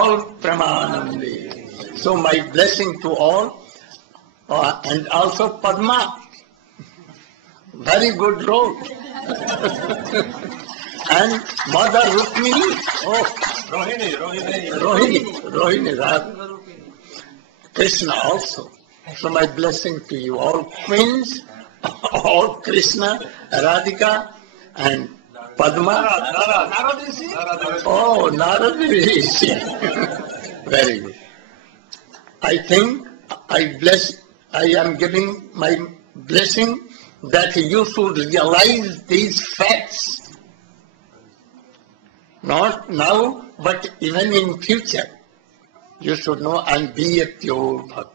all Pramanande. So my blessing to all, and also Padma. Very good role. And Mother Rukmini. Oh, Rohini, Radha. Krishna also. So my blessing to you all queens, all Krishna, Radhika, and Padma. Oh, Narada Rishi. Very good. I think I am giving my blessing that you should realize these facts. Not now, but even in future. You should know and be a pure bhakt.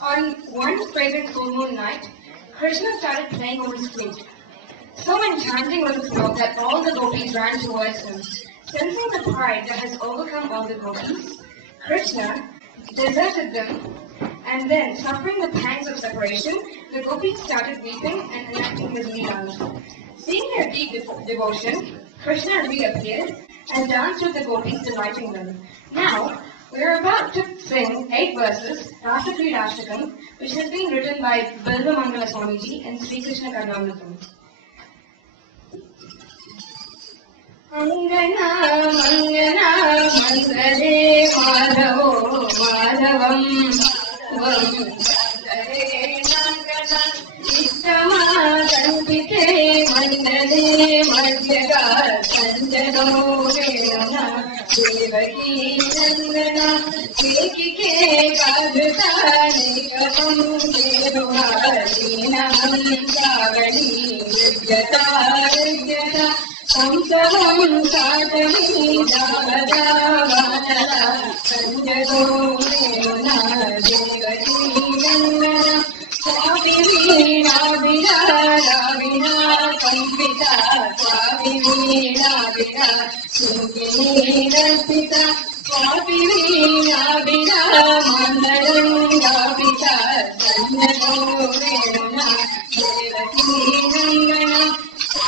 On one fragrant full moon night, Krishna started playing on his flute. So enchanting was his song that all the gopis ran towards him. Sensing the pride that has overcome all the gopis, Krishna deserted them, and then, suffering the pangs of separation, the gopis started weeping and enacting his leelas. Seeing their deep devotion, Krishna reappeared and danced with the gopis, delighting them. Now, we are about to sing 8 verses, Rasa Kridashtakam, which has been written by Bilva Mangala Swamiji and Sri Krishna Karnamritham. Mangana, Mangana, Mangale, Madhavo, Madhavam, Mangale, Mangana, Istama, Kampite, Mangale, Madhyaga, Sanjano, Vedana, Devaki, Nandana, Ekike, Kadhata, Nikavam, Devuha, Dinam, Savani, Vidyata, Vidyata, Samsavam Sadami Davada Vadala Sanjado Vena Devati Nandana Swami Nabhina Nabhina Kampita Swami Nabhina Sungini Narpita Swami Nabhina Mandaram Nabhita Sanjado Vena Devati Nandana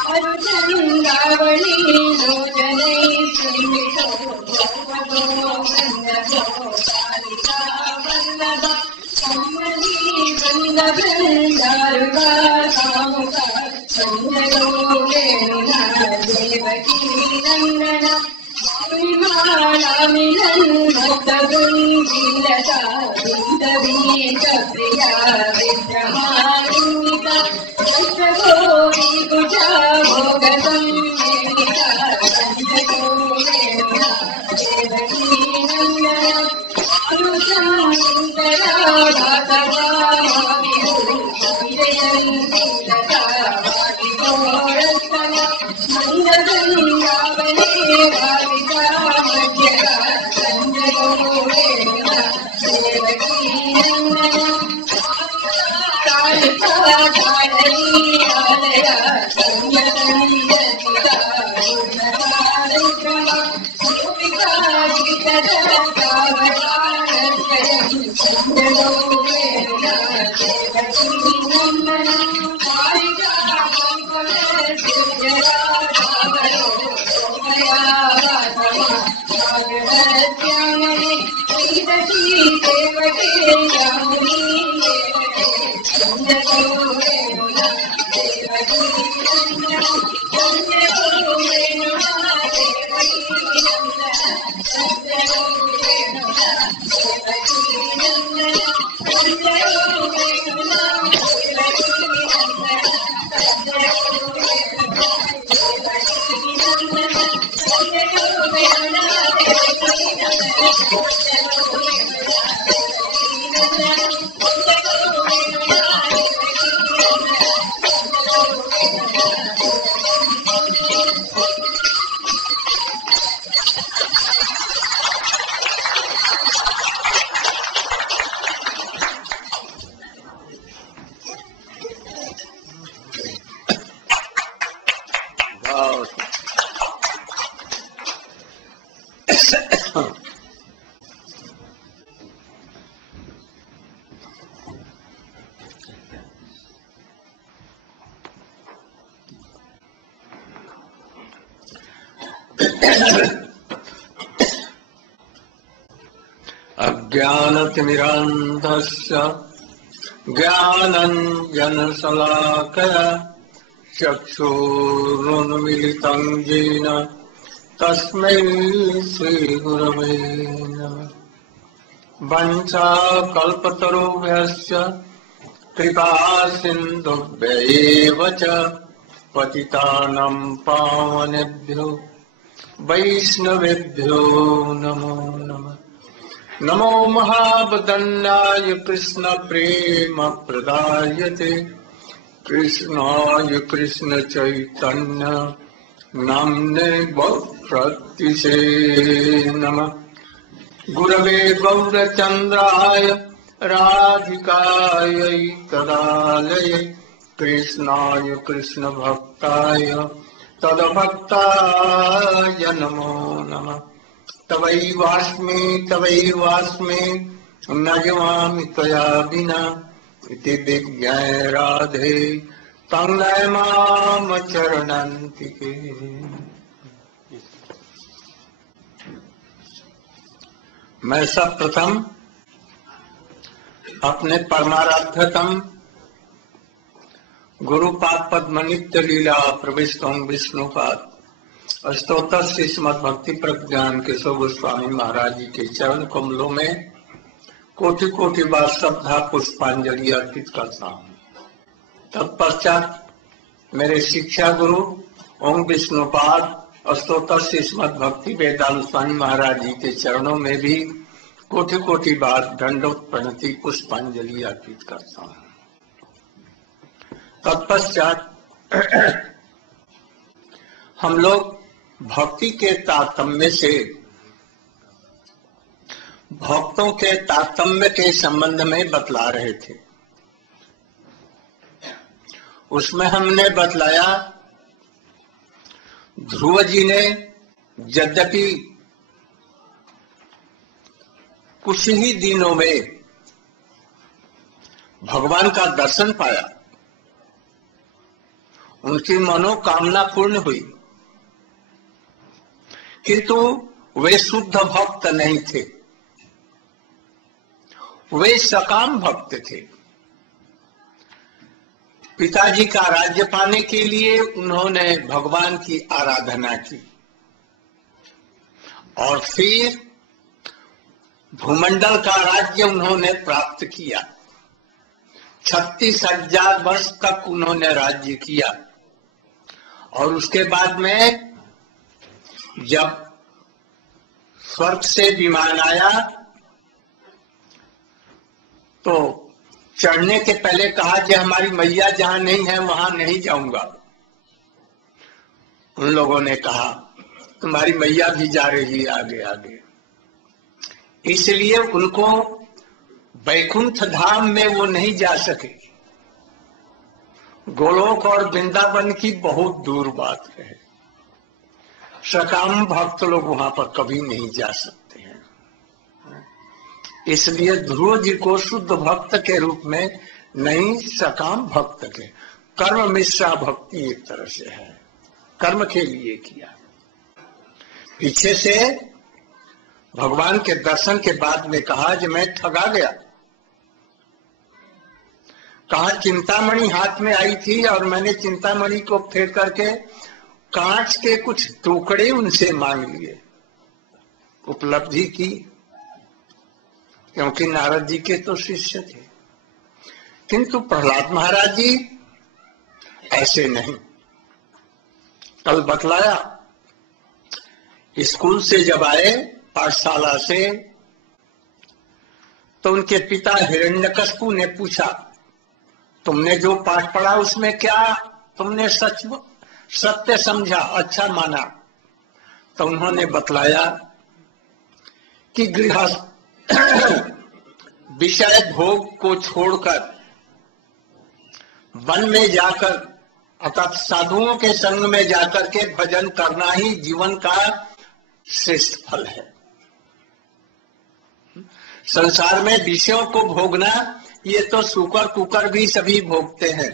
Arjundavali Lojanai Srimito Bhagavato Vandavo Salika Vallabha Sammani Vrindavandarva Kamuka Sanjalo Venuna Devaki Nandana Vimala Bhaktavun Vilata Vindavita Priya Vidramanika Gopi Puja Bhogatam Devita Sanjato Venuna Devaki Nandana Arusam Sundara Bhatava Maviru Vijayan Vilata Vakitorastana Mandavan Gavane Bhavita Madhya Sanjato Venuna Devaki Nandana अज्ञानतिमिरान्धस्य ज्ञानाञ्जनशलाकया चक्षुरुन्मीलितं येन तस्मै श्रीगुरवे नमः। वञ्चाकल्पतरुभ्यश्च कृपासिन्धुभ्यैव च पतितानां पावनेभ्यो वैष्णवेभ्यो नमो नमः। नमो महावदन्याय कृष्ण प्रेम प्रदायते कृष्णाय कृष्ण चैतन्य नाम्ने भक्तिसे नमः। गुरवे गौरचन्द्राय राधिकायै तदालये कृष्णाय कृष्ण भक्ताय तद्भक्ताय नमो नमः। तवैवास्मि न जीवामि त्वया विना इति विज्ञाय राधे तन्नय माम चरणन्तिके। मैं सब प्रथम अपने परमाराध्यतम गुरुपाद पद्म नित्य लीला प्रविष्टों विष्णुपाद स्तोत्र श्रीमद् भक्ति प्रज्ञान के केशव गोस्वामी महाराज जी के चरण कमलों में कोटि कोटि बार श्रद्धा पुष्पांजलि अर्पित करता हूँ। तत्पश्चात मेरे शिक्षा गुरु ओम विष्णुपाद स्तोत्र श्रीमद् भक्ति वेदांत स्वामी महाराज जी के चरणों में भी कोटि कोटि बार दंडोत प्रणति पुष्पांजलि अर्पित करता हूँ। तत्पश्चात हम लोग भक्ति के तारतम्य से भक्तों के तारतम्य के संबंध में बतला रहे थे। उसमें हमने बतलाया ध्रुव जी ने यद्यपि कुछ ही दिनों में भगवान का दर्शन पाया, उनकी मनोकामना पूर्ण हुई, किंतु वे शुद्ध भक्त नहीं थे, वे सकाम भक्त थे। पिताजी का राज्य पाने के लिए उन्होंने भगवान की आराधना की और फिर भूमंडल का राज्य उन्होंने प्राप्त किया। 36,000 वर्ष तक उन्होंने राज्य किया और उसके बाद में जब स्वर्ग से विमान आया तो चढ़ने के पहले कहा कि हमारी मैया जहां नहीं है वहां नहीं जाऊंगा। उन लोगों ने कहा तुम्हारी मैया भी जा रही है आगे आगे, इसलिए उनको वैकुंठ धाम में वो नहीं जा सके। गोलोक और वृंदावन की बहुत दूर बात है, सकाम भक्त लोग वहां पर कभी नहीं जा सकते हैं। इसलिए ध्रुव जी को शुद्ध भक्त के रूप में नहीं, सकाम भक्त के कर्म मिश्रा भक्ति एक तरह से है, कर्म के लिए किया। पीछे से भगवान के दर्शन के बाद में कहा कि मैं ठगा गया। कहा चिंतामणि हाथ में आई थी और मैंने चिंतामणि को फेंक करके कांच के कुछ टुकड़े उनसे मांग लिए, उपलब्धि की, क्योंकि नारद जी के तो शिष्य थे। किंतु प्रहलाद महाराज जी ऐसे नहीं। कल बतलाया स्कूल से जब आए पाठशाला से तो उनके पिता हिरण्यकशिपु ने पूछा तुमने जो पाठ पढ़ा उसमें क्या तुमने सत्य समझा, अच्छा माना? तो उन्होंने बतलाया कि गृहस्थ विषय भोग को छोड़कर वन में जाकर अर्थात साधुओं के संग में जाकर के भजन करना ही जीवन का श्रेष्ठ फल है। संसार में विषयों को भोगना ये तो शुकर कुकर भी सभी भोगते हैं,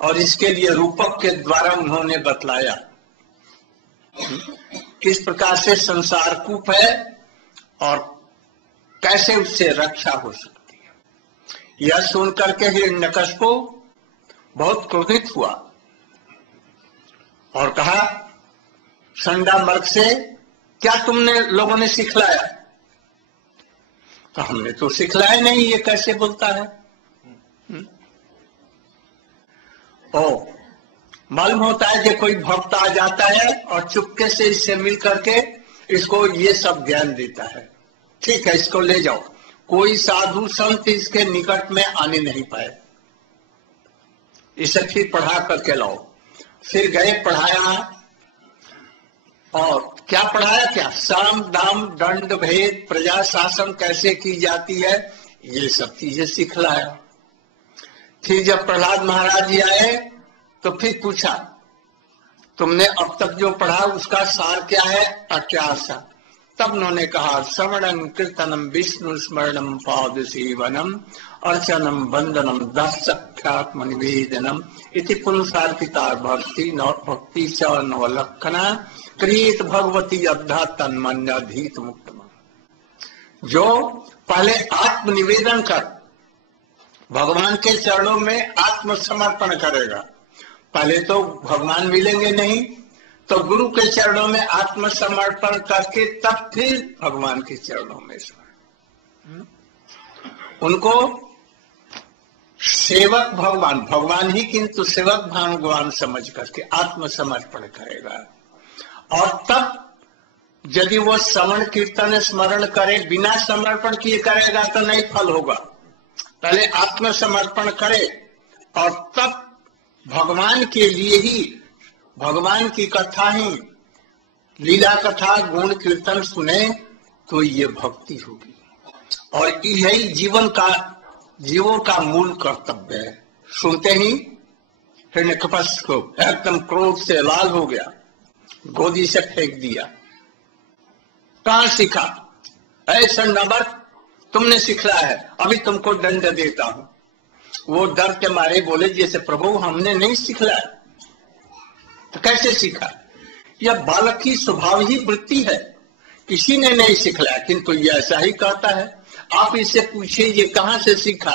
और इसके लिए रूपक के द्वारा उन्होंने बतलाया किस प्रकार से संसार कूप है और कैसे उससे रक्षा हो सकती है। यह सुनकर के हिरण्यकशिपु बहुत क्रोधित हुआ और कहा, संडा मर्ग से क्या तुमने लोगों ने सिखलाया? तो हमने तो सिखलाया नहीं, ये कैसे बोलता है? ओ, मालूम होता है कि कोई भक्त आ जाता है और चुपके से इससे मिल करके इसको ये सब ज्ञान देता है। ठीक है, इसको ले जाओ। कोई साधु संत इसके निकट में आने नहीं पाए। इसे फिर पढ़ा करके लाओ। फिर गए, पढ़ाया, और क्या पढ़ाया? क्या साम दाम दंड भेद प्रजा शासन कैसे की जाती है, ये सब चीजें सिखलाया। फिर जब प्रहलाद महाराज जी आए तो फिर पूछा, तुमने अब तक जो पढ़ा उसका सार क्या है और क्या आशा? तब उन्होंने कहा, श्रवणं कीर्तनम विष्णु स्मरणम पाद सेवनम अर्चनम वंदनम दासख्यात्म निवेदनम इति पुरुषार्थिता भक्ति भक्ति च नवलक्षणा क्रियत भगवती अद्धा तन्मन्याधीत मुक्त। जो पहले आत्म निवेदन कर भगवान के चरणों में आत्मसमर्पण करेगा, पहले तो भगवान मिलेंगे नहीं, तो गुरु के चरणों में आत्मसमर्पण करके तब फिर भगवान के चरणों में समर्पण। उनको सेवक भगवान, भगवान ही किंतु सेवक भगवान समझ करके आत्मसमर्पण करेगा। और तब यदि वो श्रवण कीर्तन स्मरण करे, बिना समर्पण किए करेगा तो नहीं फल होगा। पहले आत्मसमर्पण करे और तब भगवान के लिए ही, भगवान की कथा ही, लीला कथा गुण कीर्तन सुने तो ये भक्ति होगी। और यही जीवों का मूल कर्तव्य है। सुनते ही हिरण्यकशिपु को एकदम क्रोध से लाल हो गया, गोदी से फेंक दिया। कहां सीखा? ऐसा नबर तुमने सिखलाया है, अभी तुमको दंड देता हूं। वो डर के मारे बोले, जैसे प्रभु हमने नहीं सिखलाया। तो कैसे सीखा? यह बालक की स्वभाव ही वृत्ति है, किसी ने नहीं सिखलाया, किंतु ये ऐसा ही कहता है। आप इससे पूछिए ये कहां से सीखा।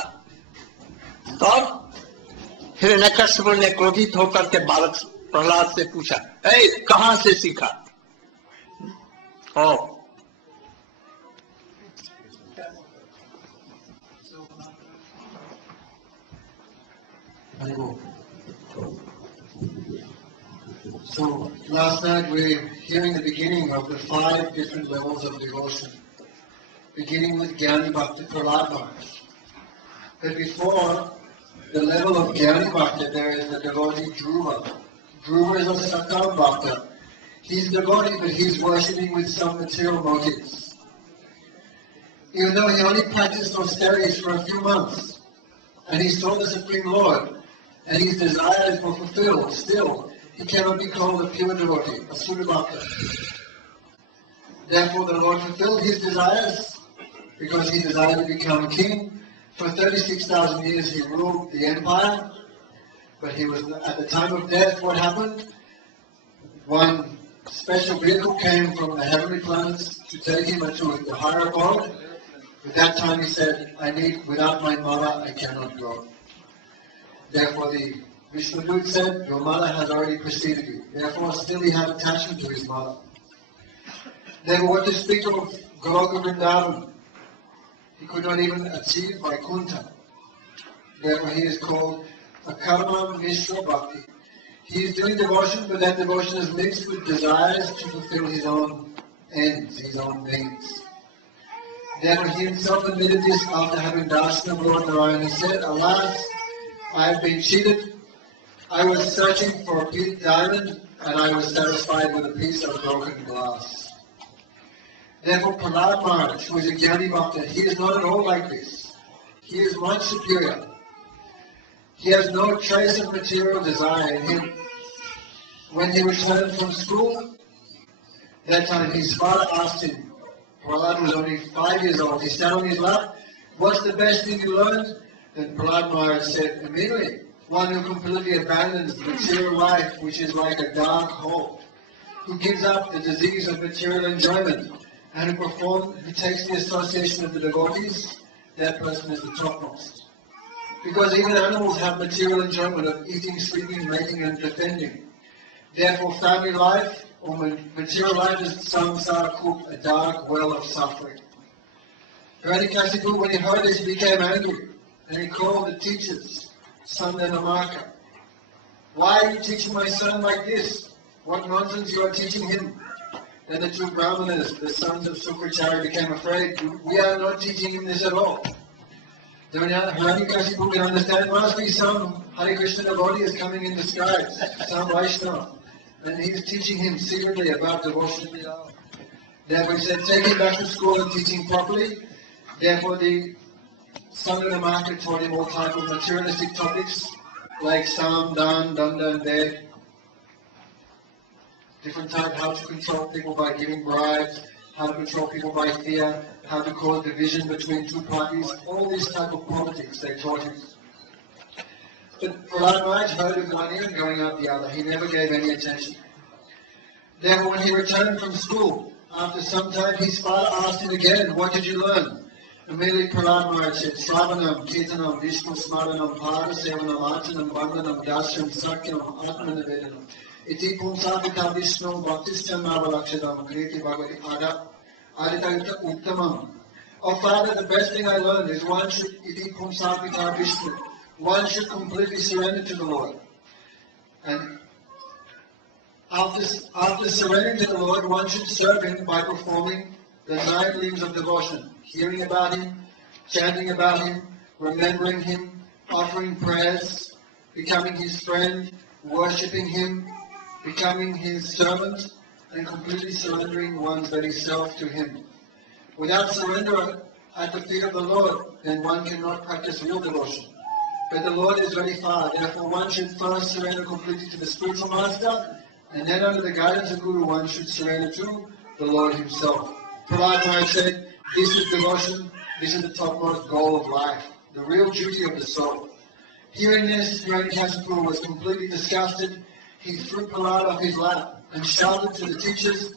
तो हिरण्यकशिपु ने क्रोधित होकर के बालक प्रहलाद से पूछा, ऐ कहां से सीखा? ओ So last night we were hearing the beginning of the 5 different levels of devotion, beginning with Gyani Bhakti Prahlad Bhakti. But before the level of Gyani Bhakti, there is the devotee Dhruva. Dhruva is a Sakal Bhakta. He's devotee, but he's worshipping with some material motives. Even though he only practiced austerities for a few months, and he saw the Supreme Lord, and his desires were fulfilled, still, he cannot be called a pure devotee, a Sura Bhakta. Therefore, the Lord fulfilled his desires, because he desired to become king. For 36,000 years he ruled the empire, but he was, at the time of death, what happened? One special vehicle came from the heavenly planets to take him to the higher abode. At that time he said, without my mother, I cannot go. Therefore the Vishnudut said, your mother has already preceded you. Therefore still he had attachment to his mother. Then what to speak of Goloka Vrindavan? He could not even achieve Vaikuntha. Therefore he is called a Karma Mishra Bhakti. He is doing devotion, but that devotion is mixed with desires to fulfill his own ends, his own needs. Therefore he himself admitted this after having darshan of Lord Narayan. He said, alas, I have been cheated. I was searching for a pure diamond, and I was satisfied with a piece of broken glass. Therefore Prahlad Maharaj, who is a Gyani Bhakta, he is not at all like this. He is much superior. He has no trace of material desire in him. When he returned from school, that time his father asked him, Prahlad was only 5 years old, he sat on his lap, what's the best thing you learned? Then Prahlad Maharaj said immediately, one who completely abandons the material life, which is like a dark hole, who gives up the disease of material enjoyment, and who takes the association of the devotees, that person is the topmost. Because even animals have material enjoyment of eating, sleeping, mating, and defending. Therefore, family life or material life is samsara, a dark well of suffering. Hiranyakashipu, when he heard this, he became angry, and he called the teachers, Sanda and Namaka. Why are you teaching my son like this? What nonsense you are teaching him? Then the two Brahmanas, the sons of Sukracharya, became afraid. We are not teaching him this at all. Then Hiranyakashipu can understand, must be some Hare Krishna devotee is coming in disguise, some Vaishnava. And he's teaching him secretly about devotion. Therefore he said, take him back to school and teach him properly. Therefore the son of the market taught him all types of materialistic topics, like Sam, Dan, Danda, and Dev. Different types, how to control people by giving bribes, how to control people by fear, how to cause division between two parties, all these type of politics they taught him. But Prahlad Maharaj heard of one ear and going out the other. He never gave any attention. Therefore, when he returned from school, after some time, his father asked him again, what did you learn? Immediately Prahlad Maharaj said, Shravanam, Kirtanam, Vishnu Smaranam, Pada Sevanam, Archanam, Bandhanam, Dasyam, Sakyam, Atmanavedanam. Iti Pumsapita Vishnu, Bhaktischam Navalakshadam, Kriti Bhagavati Adita Uttamam. Oh Father, the best thing I learned is one should, Iti Pumsapita Vishnu, one should completely surrender to the Lord. And after surrendering to the Lord, one should serve Him by performing the 9 limbs of devotion. Hearing about Him, chanting about Him, remembering Him, offering prayers, becoming His friend, worshipping Him, becoming His servant, and completely surrendering one's very self to Him. Without surrender at the feet of the Lord, then one cannot practice real devotion. But the Lord is very far, therefore one should first surrender completely to the spiritual master, and then under the guidance of Guru one should surrender to the Lord Himself. Prahlad Maharaj said, this is devotion, this is the topmost goal of life, the real duty of the soul. Hearing this, Hiranyakashipu was completely disgusted. He threw Prahlad off his lap and shouted to the teachers,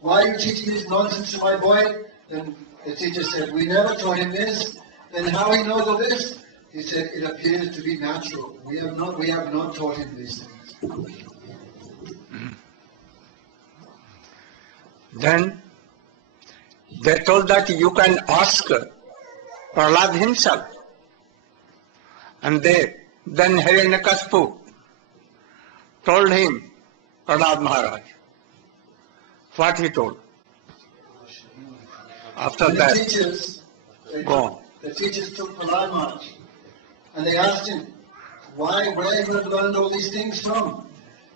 why are you teaching this nonsense to my boy? Then the teacher said, we never taught him this. Then how he knows of this? He said, it appears to be natural. We have not taught him these things. Then they told that you can ask Prahlad himself. And then Hiranyakashipu told him, Prahlad Maharaj, what he told. After that, the teachers took Prahlad Maharaj and they asked him, where you have learned all these things from?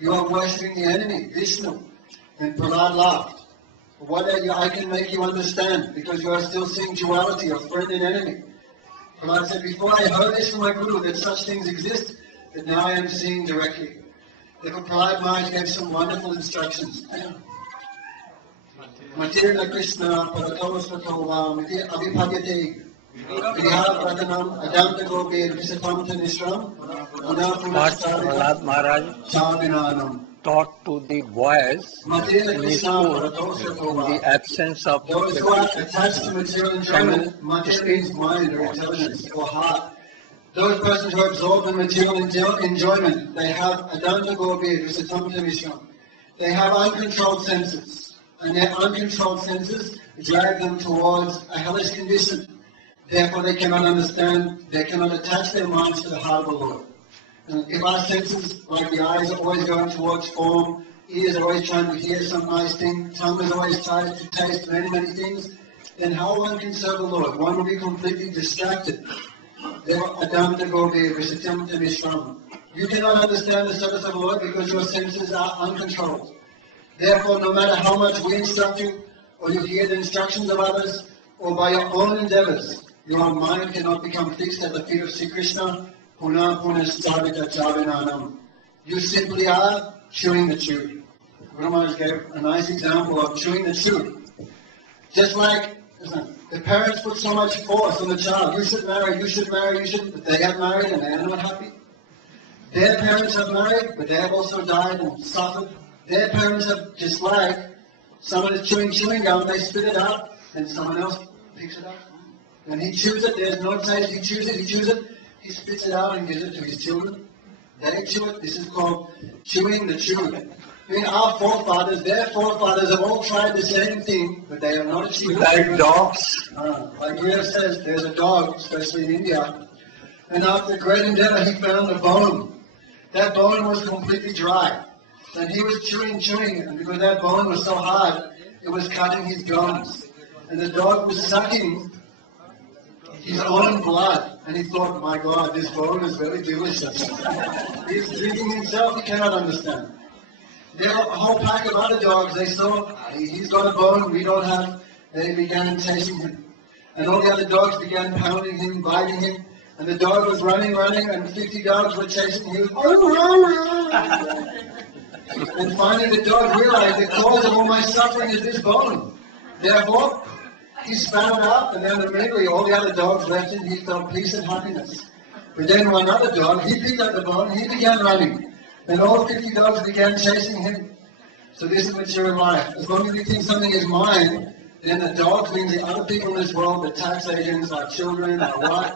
You are worshipping the enemy, Vishnu. And Prahlad laughed. I can make you understand, because you are still seeing duality of friend and enemy. Prahlad said, before I heard this from my Guru that such things exist, but now I am seeing directly. Therefore Prahlad Maharaj gave some wonderful instructions. Matirna Krishna Paratavasvatova Miti Abhibhagyate Viha Pratanam Adanta Gopi Visatamta Nishram Prahlad Maharaj Chavinanam taught to the boys in his school in the absence of those who are attached to material enjoyment, material mind or intelligence or heart. Those persons who are absorbed in material enjoyment, they have Adanta Gopi Visatamta Nishram. They have uncontrolled senses. And their uncontrolled senses drag them towards a hellish condition. Therefore, they cannot understand, they cannot attach their minds to the heart of the Lord. And if our senses, like the eyes, are always going towards form, ears are always trying to hear some nice thing, tongue is always trying to taste many, many things, then how one can serve the Lord? One will be completely distracted. Adamta Gopi Visatamta Vishram. You cannot understand the service of the Lord because your senses are uncontrolled. Therefore, no matter how much we instruct you, or you hear the instructions of others, or by your own endeavors, your mind cannot become fixed at the feet of Sri Krishna, Puna punaschavita chavinanam. You simply are chewing the chew. Guru Maharaj gave a nice example of chewing the chew. Just like the parents put so much force on the child. You should marry, you should marry, you should. But they got married and they are not happy. Their parents have married, but they have also died and suffered. Their parents have, just like someone is chewing gum, they spit it out, and someone else picks it up. When he chews it, there's no taste. He chews it, he spits it out and gives it to his children. They chew it. This is called chewing the chew. I mean, our forefathers, their forefathers have all tried the same thing, but they have not achieved it. Like dogs. Like Rita says, there's a dog, especially in India, and after great endeavor, he found a bone. That bone was completely dry. And he was chewing, and because that bone was so hard, it was cutting his gums. And the dog was sucking his own blood. And he thought, my God, this bone is very delicious. He's drinking himself, he cannot understand. There were a whole pack of other dogs, they saw, he's got a bone, we don't have. They began chasing him. And all the other dogs began pounding him, biting him. And the dog was running, and 50 dogs were chasing him. And finally the dog realized the cause of all my suffering is this bone. Therefore, he spat it out, and then immediately all the other dogs left him. He felt peace and happiness. But then one other dog, he picked up the bone, and he began running. And all 50 dogs began chasing him. So this is material life. As long as we think something is mine, then the dogs means the other people in this world, the tax agents, our children, our wife.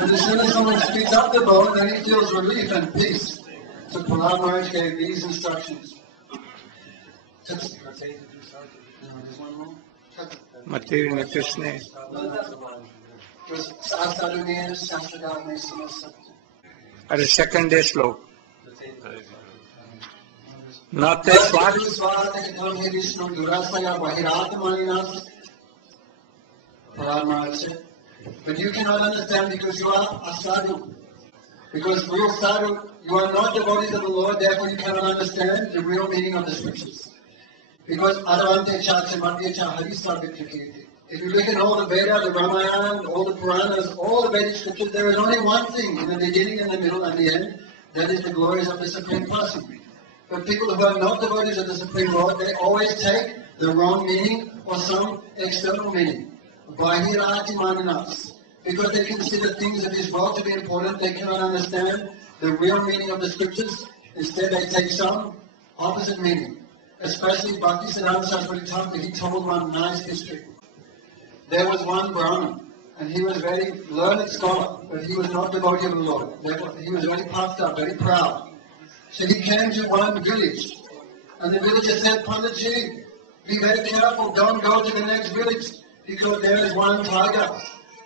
And as soon as someone spits up the bone, then he feels relief and peace. So Prahlad Maharaj gave these instructions. Material Krishna. At the second day slope. Not the swat. But you cannot understand because you are a sadhu. Because real sadhu, you are not devotees of the Lord, therefore you cannot understand the real meaning of the scriptures. Because Adavante Chacha Madhya Hari Sabhitrikiti. If you look at all the Veda, the Ramayana, all the Puranas, all the Vedic scriptures, there is only one thing in the beginning, in the middle, and the end. That is the glories of the Supreme Person. But people who are not devotees of the Supreme Lord, they always take the wrong meaning or some external meaning. Bahirati Maninas. Because they consider things of this world to be important, they cannot understand the real meaning of the scriptures. Instead, they take some opposite meaning. Especially Bhaktisiddhanta Saraswati Thakur, he told one nice history. There was one Brahmin, and he was a very learned scholar, but he was not devotee of the Lord. Therefore, he was very puffed up, very proud. So he came to one village, and the villager said, Panditji, be very careful, don't go to the next village, because there is one tiger.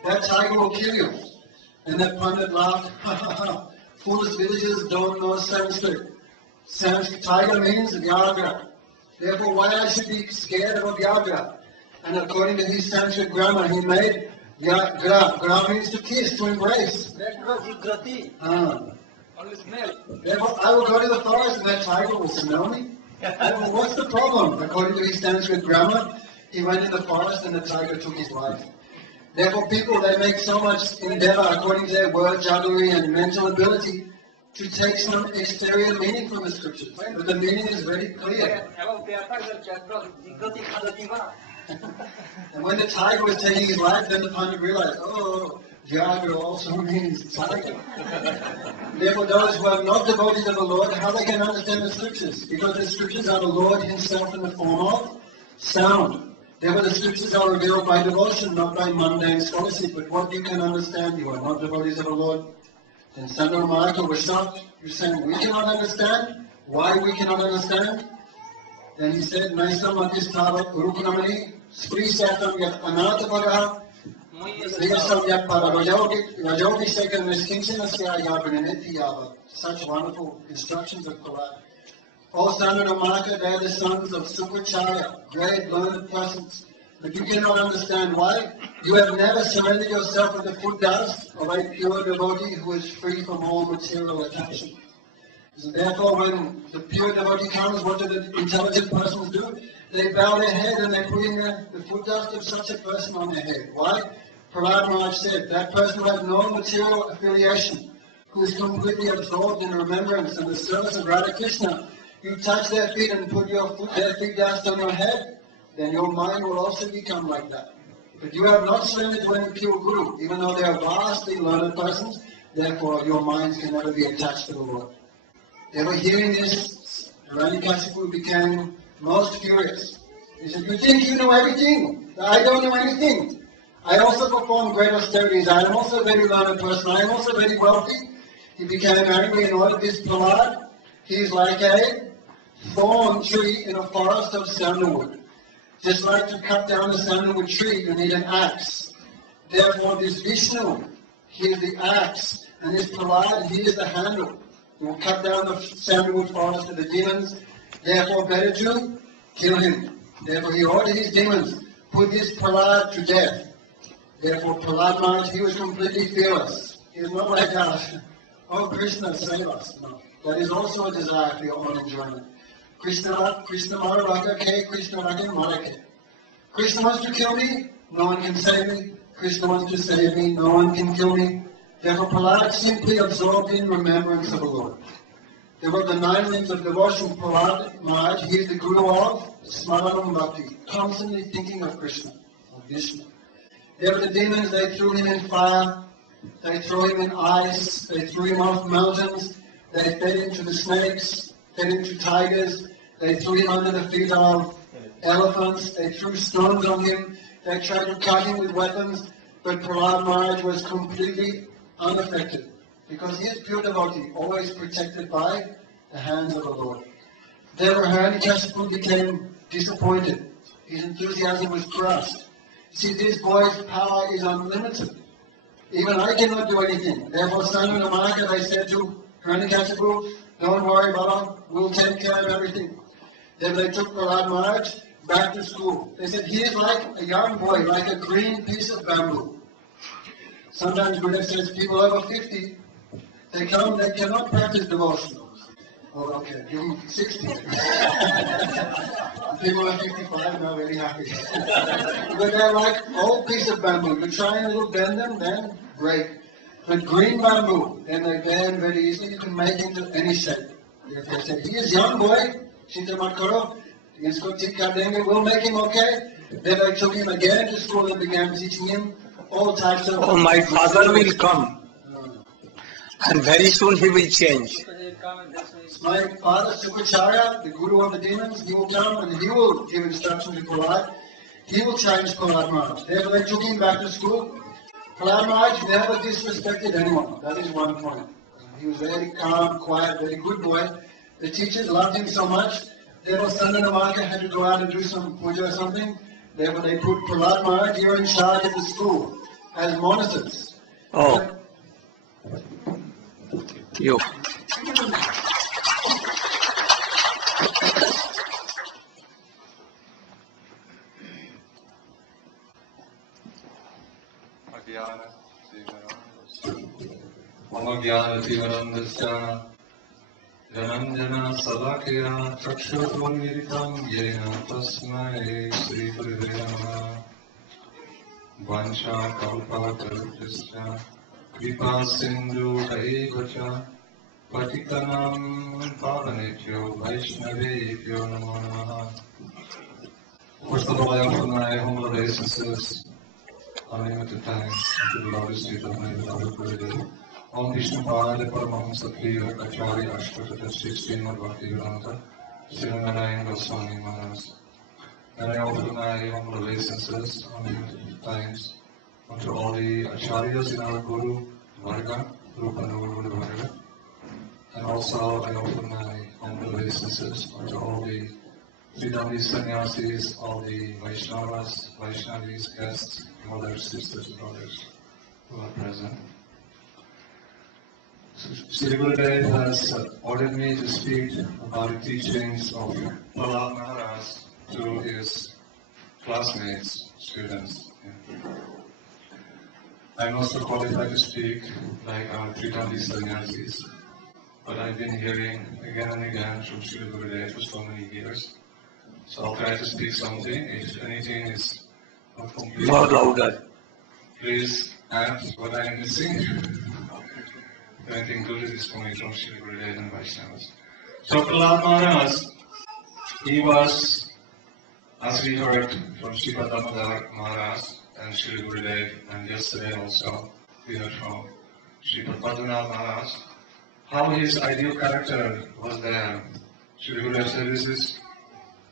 That tiger will kill you. And that Pandit laughed, ha ha ha, foolish villagers don't know Sanskrit. Sanskrit tiger means Vyagra. Therefore, why I should be scared of a Vyagra? And according to his Sanskrit grammar, he made Vyagra. Gra means to kiss, to embrace. Therefore, I will go to the forest and that tiger will smell me. Therefore, what's the problem? According to his Sanskrit grammar, he went in the forest and the tiger took his life. Therefore, people, they make so much endeavor according to their word jugglery and mental ability to take some exterior meaning from the scriptures. But the meaning is very clear. And when the tiger was taking his life, then the Pandit realized, oh, Vyagra also means tiger. Therefore, those who are not devotees of the Lord, how they can understand the scriptures? Because the scriptures are the Lord himself in the form of sound. Therefore, the scriptures are revealed by devotion, not by mundane scholarship. But what you can understand, you are not devotees of the Lord. Then Sandor Mahako was shocked. You're saying, we cannot understand? Why we cannot understand? Then he said, Naisa Matistava Urukunamani, Spri Satam Yat Anatavara, Sriyasam Yat Para Rajogi Sekar Miskinsinasya Yabananeti Yava. Such wonderful instructions of Quran. All Sandor Mahaka, they are the sons of Sukracharya, great learned persons. But you cannot understand why. You have never surrendered yourself with the foot dust of a pure devotee who is free from all material attachment. So therefore, when the pure devotee comes, what do the intelligent persons do? They bow their head and they put in the foot dust of such a person on their head. Why? Prahlad Maharaj said, that person who has no material affiliation, who is completely absorbed in remembrance and the service of Radha Krishna, you touch their feet and put their feet down on your head, then your mind will also become like that. But you have not surrendered to any pure Guru, even though they are vastly learned persons, therefore your minds can never be attached to the Lord. Ever hearing this, Hiranyakashipu became most furious. He said, you think you know everything? I don't know anything. I also perform great austerities. I am also a very learned person. I am also very wealthy. He became angry and ordered this Prahlad. He is like a thorn tree in a forest of sandalwood. Just like to cut down a sandalwood tree, you need an axe. Therefore, this Vishnu, he is the axe, and this Prahlad, he is the handle. He will cut down the sandalwood forest of the demons. Therefore, better to kill him. Therefore, he ordered his demons, put this Prahlad to death. Therefore, Prahlad Maharaj, he was completely fearless. He is not like us. Oh, Krishna, save us. No. That is also a desire for your own enjoyment. Krishna Maraka Ke, Krishna Raka Marake. Krishna wants to kill me, no one can save me. Krishna wants to save me, no one can kill me. Therefore, Prahlad simply absorbed in remembrance of the Lord. There were the 9 limbs of devotion. Prahlad Maharaj, he is the Guru of Smaranam Bhakti, constantly thinking of Krishna, of Vishnu. There were the demons, they threw him in fire, they threw him in ice, they threw him off mountains, they fed him to the snakes, fed him to tigers, they threw him under the feet of elephants, they threw stones on him, they tried to cut him with weapons, but Prahlad Maharaj was completely unaffected, because he is pure devotee, always protected by the hands of the Lord. Therefore, Hiranyakashipu became disappointed. His enthusiasm was crushed. See, this boy's power is unlimited. Even I cannot do anything. Therefore, son of Namaka, they said to Hiranyakashipu, don't worry, Baba, we'll take care of everything. Then they took Prahlad Maharaj back to school. They said, he is like a young boy, like a green piece of bamboo. Sometimes Buddha says people over 50, they cannot practice devotion. Oh, okay, give them 60. People are 55 now, very happy. But they're like old piece of bamboo. You try and little bend them, then break. But green bamboo, then they bend very easily. You can make into any shape. If they say, he is young boy, Shinta Makaro, we'll make him okay. Then I took him again to school and began teaching him all types of... Oh, my father will come. And very soon he will change. My father, Sukacharya, the guru of the demons, he will come and he will give instructions to Prahlad. He will change Prahlad Maharaj. Therefore, they took him back to school. Prahlad Maharaj never disrespected anyone. That is one point. He was very calm, quiet, very good boy. The teachers loved him so much. Therefore, Sandanamaka had to go out and do some puja or something. Therefore, they put Prahlad Maharaj here in charge of the school as monitors. Oh. You. Mama Jananjana Salakya Chakshurvamiritam Yena Tasmai Sri Gurave Namaha Vansha Kalpa Tarupasya Kripa Sindhu Daivacha Patitanam Pavanetyo Vaishnavebhyo Namo Namaha. First of all, I offer my humble obeisances, unlimited thanks to the Lord's feet of my beloved Gurudev. Om Vishnu Pada Paramahamsa Priya Acharya Ashtaka Srimad Bhaktivedanta Srinarayan Goswami Maharaj. And I offer my humble obeisances, unlimited thanks unto all the Acharyas in our Guru Varga, Rupa Guru Varga. And also I offer my humble obeisances unto all the Sridhami Sannyasis, all the Vaishnavas, Vaishnavis, guests, mothers, sisters, and brothers who are present. Sri Gurudev has ordered me to speak about the teachings of Prahlad Maharaj to his classmates, students. I'm also qualified to speak like our Tridandi Sannyasis, but I've been hearing again and again from Sri Gurudev for so many years. So I'll try to speak something. If anything is not complete, More louder. please add what I am missing. I think good is coming from Sri Gurudev and Vaishnavas. So Prahlad Maharaj, he was, as we heard from Sri Damodar Maharaj and Sri Gurudev, and yesterday also we heard from Sri Padmanabh Maharaj, how his ideal character was there. Sri Gurudev said this is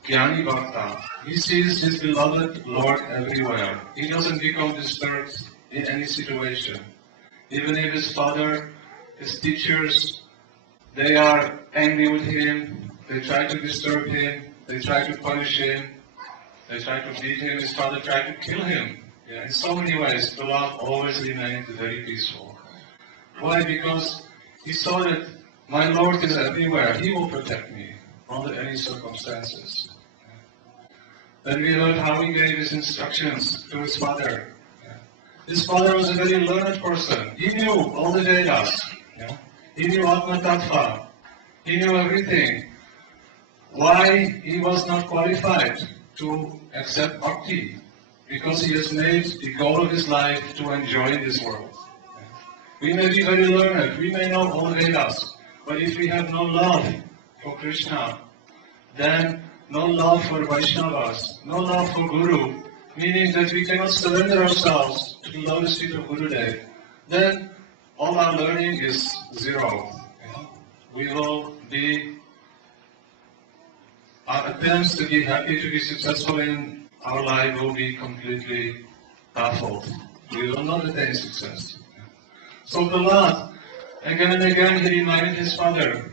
Jnani Bhakta. He sees his beloved Lord everywhere. He doesn't become disturbed in any situation. Even if his father, his teachers, they are angry with him, they try to disturb him, they try to punish him, they try to beat him, his father tried to kill him. Yeah, in so many ways, Prahlad always remained very peaceful. Why? Because he saw that my Lord is everywhere. He will protect me under any circumstances. Then we heard how he gave his instructions to his father. His father was a very learned person. He knew all the Vedas. He knew Atma Tattva. He knew everything. Why he was not qualified to accept bhakti? Because he has made the goal of his life to enjoy this world. We may be very learned, we may know all the Vedas, but if we have no love for Krishna, then no love for Vaishnavas, no love for Guru, meaning that we cannot surrender ourselves to the lotus feet of Gurudev, then all our learning is zero. We will be, our attempts to be happy, to be successful in our life will be completely baffled. We will not attain success. So Prahlad, again and again, he reminded his father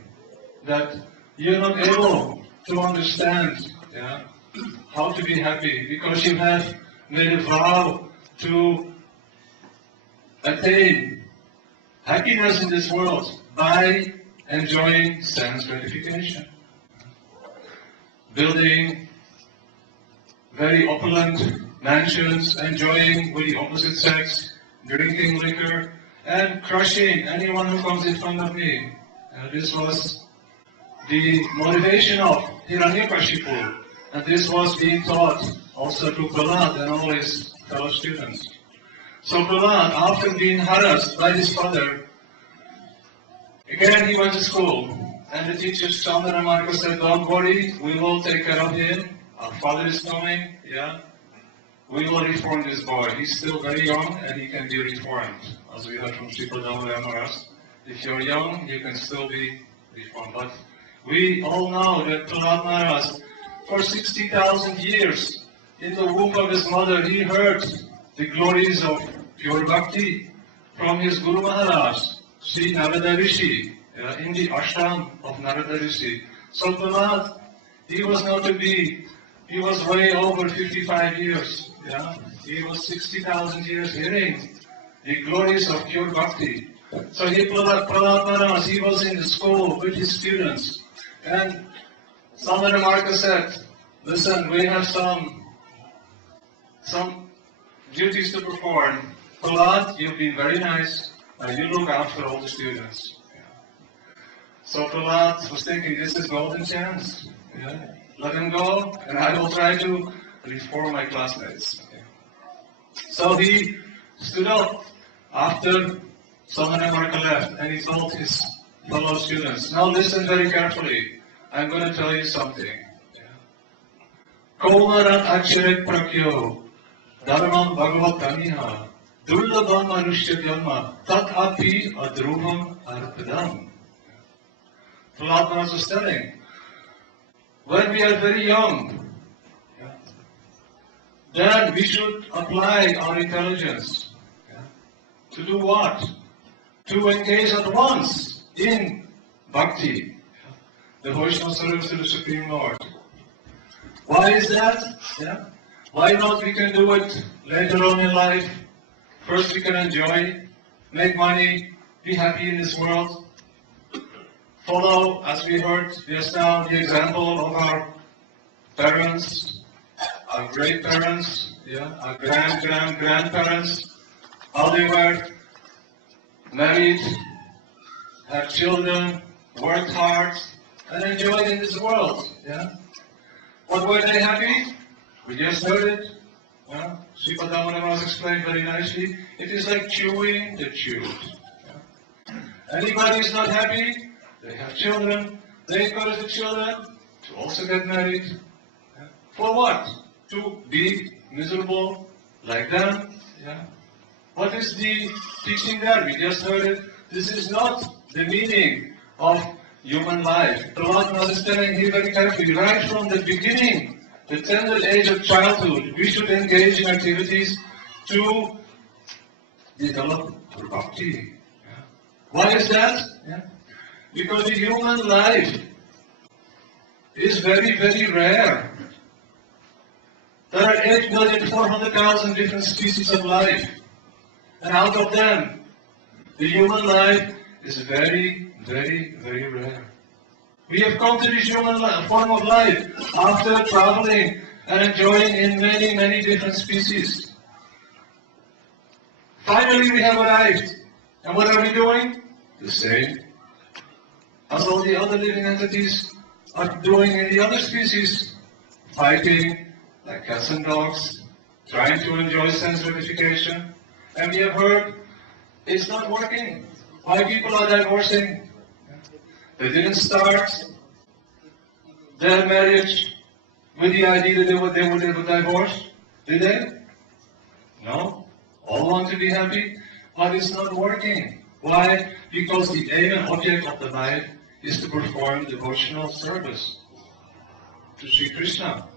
that you're not able to understand how to be happy because you have made a vow to attain happiness in this world by enjoying sense gratification. Building very opulent mansions, enjoying with the opposite sex, drinking liquor, and crushing anyone who comes in front of me. This was the motivation of Hiranyakashipu, and this was being taught also to Prahlad and all his fellow students. So Prahlad, after being harassed by his father, again he went to school, and the teachers Chandra and Marco said, don't worry, we will take care of him. Our father is coming, we will reform this boy. He's still very young and he can be reformed. As we heard from Sri Damodar Maharaj, if you're young, you can still be reformed. But we all know that Prahlad Maharaj, for 60,000 years, in the womb of his mother, he heard the glories of pure bhakti from his Guru Maharaj, Sri Narada Rishi, in the ashram of Narada Rishi. So Prahlad, he was not to be, he was way over 55 years. He was 60,000 years hearing the glories of pure bhakti. So Prahlad Maharaj, he was in the school with his students. And Sandhana Marka said, listen, we have some duties to perform. Prahlad, you've been very nice. You look out for all the students. So Prahlad was thinking, this is golden chance. Let him go, and I will try to reform my classmates. So he stood up after Sandhana Marka left, and he told his fellow students, now listen very carefully. I'm going to tell you something. Komarat aksharet prakyo, dharmam bhagavat tamiha, dullabam manushya dhamma, tat api adruvam arpadam. Prahlad Maharaj was telling, when we are very young, then we should apply our intelligence. To do what? To engage at once in bhakti, the Vaishnava service to the Supreme Lord. Why is that? Why not we can do it later on in life? First we can enjoy, make money, be happy in this world. Follow, as we heard just now, the example of our parents, our great parents, our grandparents, how they were married, had children, worked hard, and enjoyed in this world. What were they happy? We just heard it. Sri Padamana was explained very nicely. It is like chewing the chewed. Anybody is not happy, they have children, they encourage the children to also get married. For what? To be miserable like them? What is the teaching there? We just heard it. This is not the meaning of human life. Prahlad is telling here very carefully, right from the beginning, the tender age of childhood, we should engage in activities to develop our bhakti. Why is that? Because the human life is very, very rare. There are 8,400,000 different species of life. And out of them, the human life is very, very, very rare. We have come to this human form of life after traveling and enjoying in many, many different species. Finally, we have arrived. And what are we doing? The same as all the other living entities are doing in the other species. Fighting like cats and dogs, trying to enjoy sense gratification. And we have heard it's not working. Why people are divorcing? They didn't start their marriage with the idea that they would divorce, did they? No. All want to be happy, but it's not working. Why? Because the aim and object of the life is to perform devotional service to Sri Krishna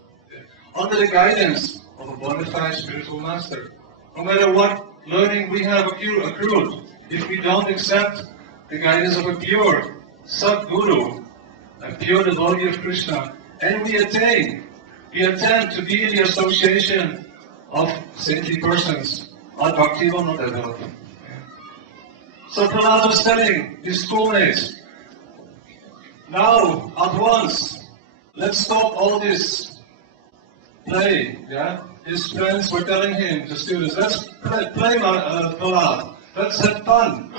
under the guidance of a bona fide spiritual master. No matter what learning we have accrued, if we don't accept the guidance of a pure Sadguru, a pure devotee of Krishna, and we attempt to be in the association of saintly persons, our bhakti will not develop. So Prahlad was telling his schoolmates, now, at once, let's stop all this play, His friends were telling him, the students, let's play Prahlad, let's have fun.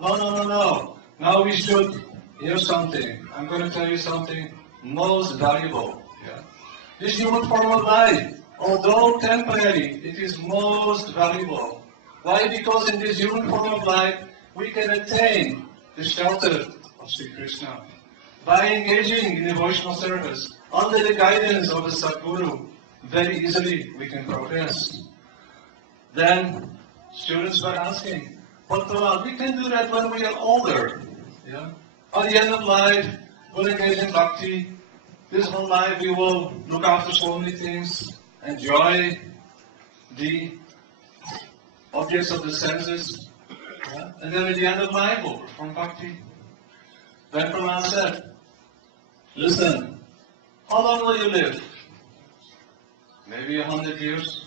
No. Now we should hear something. I'm going to tell you something most valuable. This human form of life, although temporary, it is most valuable. Why? Because in this human form of life, we can attain the shelter of Sri Krishna. By engaging in devotional service, under the guidance of a Sadguru, very easily we can progress. Then students were asking, but Prahlad, we can do that when we are older. At the end of life, we'll engage in bhakti. This whole life we will look after so many things, enjoy the objects of the senses, and then at the end of life we'll perform bhakti. Then Prahlad said, listen, how long will you live? Maybe 100 years.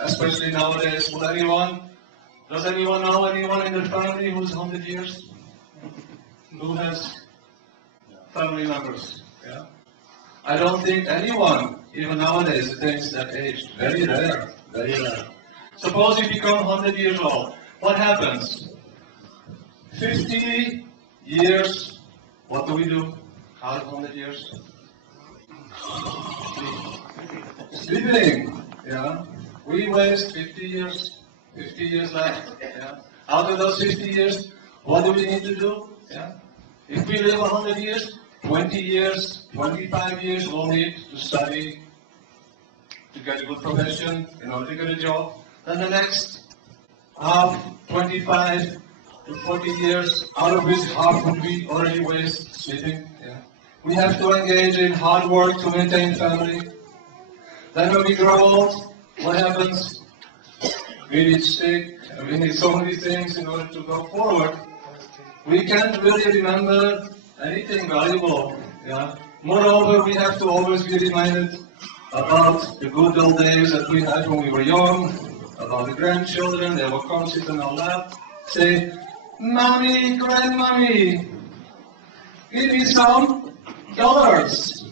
Especially nowadays, does anyone know anyone in their family who's 100 years? Who has family members? I don't think anyone, even nowadays, attains that age. Very rare, very rare. Suppose you become 100 years old. What happens? 50 years, what do we do out of 100 years? Sleeping. We waste 50 years left. Out of those 50 years, what do we need to do? If we live 100 years, 20 years, 25 years, we'll need to study, to get a good profession, in order to get a job. Then the next half, 25 to 40 years, out of which half would be already waste sleeping. We have to engage in hard work to maintain family. Then when we grow old, what happens? We need sick, we need so many things in order to go forward. We can't really remember anything valuable. Moreover, we have to always be reminded about the good old days that we had when we were young, about the grandchildren. They will come sit on our lap, say, Mommy, Grandmommy, give me some dollars.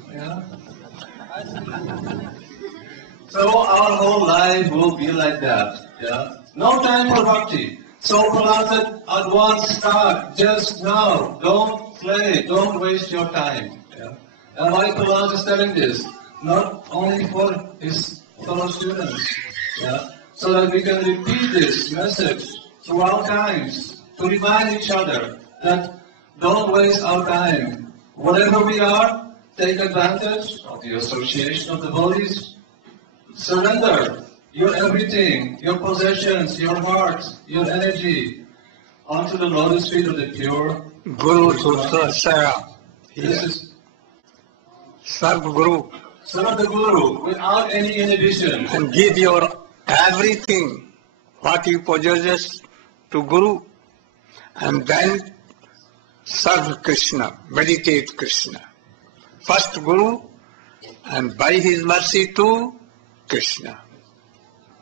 So our whole life will be like that. No time for bhakti. So Prahlad said, at once start, just now. Don't play, don't waste your time. And why Prahlad is telling this? Not only for his fellow students, so that we can repeat this message through all times, to remind each other that don't waste our time. Whatever we are, take advantage of the association of the devotees. Surrender your everything, your possessions, your heart, your energy, onto the lotus feet of the pure Guru Susasaya. This is Serve Guru serve the Guru without any inhibition. and give your everything, what you possess, to Guru, and then serve Krishna, meditate Krishna. First Guru, and by his mercy to Krishna.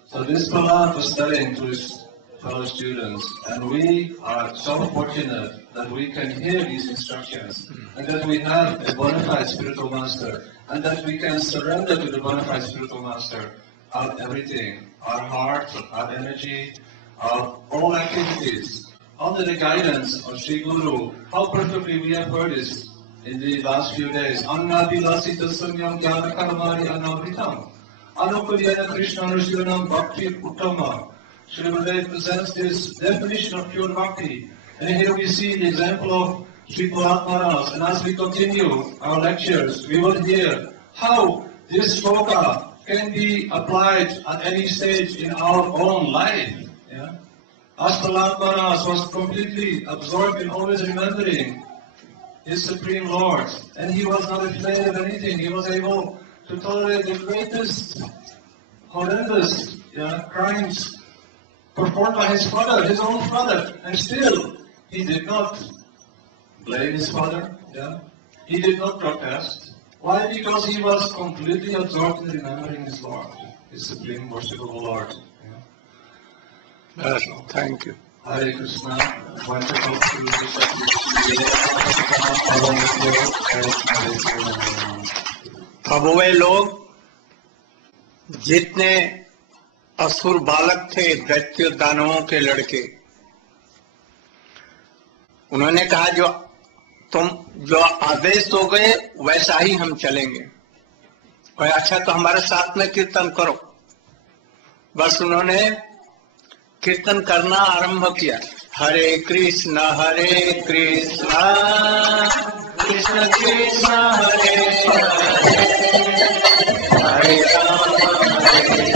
So this Prahlad was studying to his fellow students, and we are so fortunate that we can hear these instructions, and that we have a bona fide spiritual master, and that we can surrender to the bona fide spiritual master our everything, our heart, our energy, our all activities, under the guidance of Sri Guru. How perfectly we have heard this in the last few days. Annabilasita samyam jnana karmani anavritam. Anukulyana Krishna Nushiranam Bhakti Uttama. Sri Gurudev presents this definition of pure bhakti. And here we see the example of Sri Prahlad Maharaj. And as we continue our lectures, we will hear how this shloka can be applied at any stage in our own life. As Prahlad Maharaj was completely absorbed in always remembering his Supreme Lord, and he was not afraid of anything. He was able to tolerate the greatest, horrendous crimes performed by his father, his own father, and still he did not blame his father. He did not protest. Why? Because he was completely absorbed in remembering his Lord, his Supreme Worshipable Lord. Yes, thank you. Hare Krishna. Wonderful अब वे लोग जितने असुर बालक थे, दैत्य दानवों के लड़के, उन्होंने कहा जो तुम जो आदेश हो गए वैसा ही हम चलेंगे। और अच्छा तो हमारे साथ में कीर्तन करो। बस उन्होंने कीर्तन करना आरंभ किया। हरे कृष्ण कृष्ण कृष्ण हरे हरे राम हरे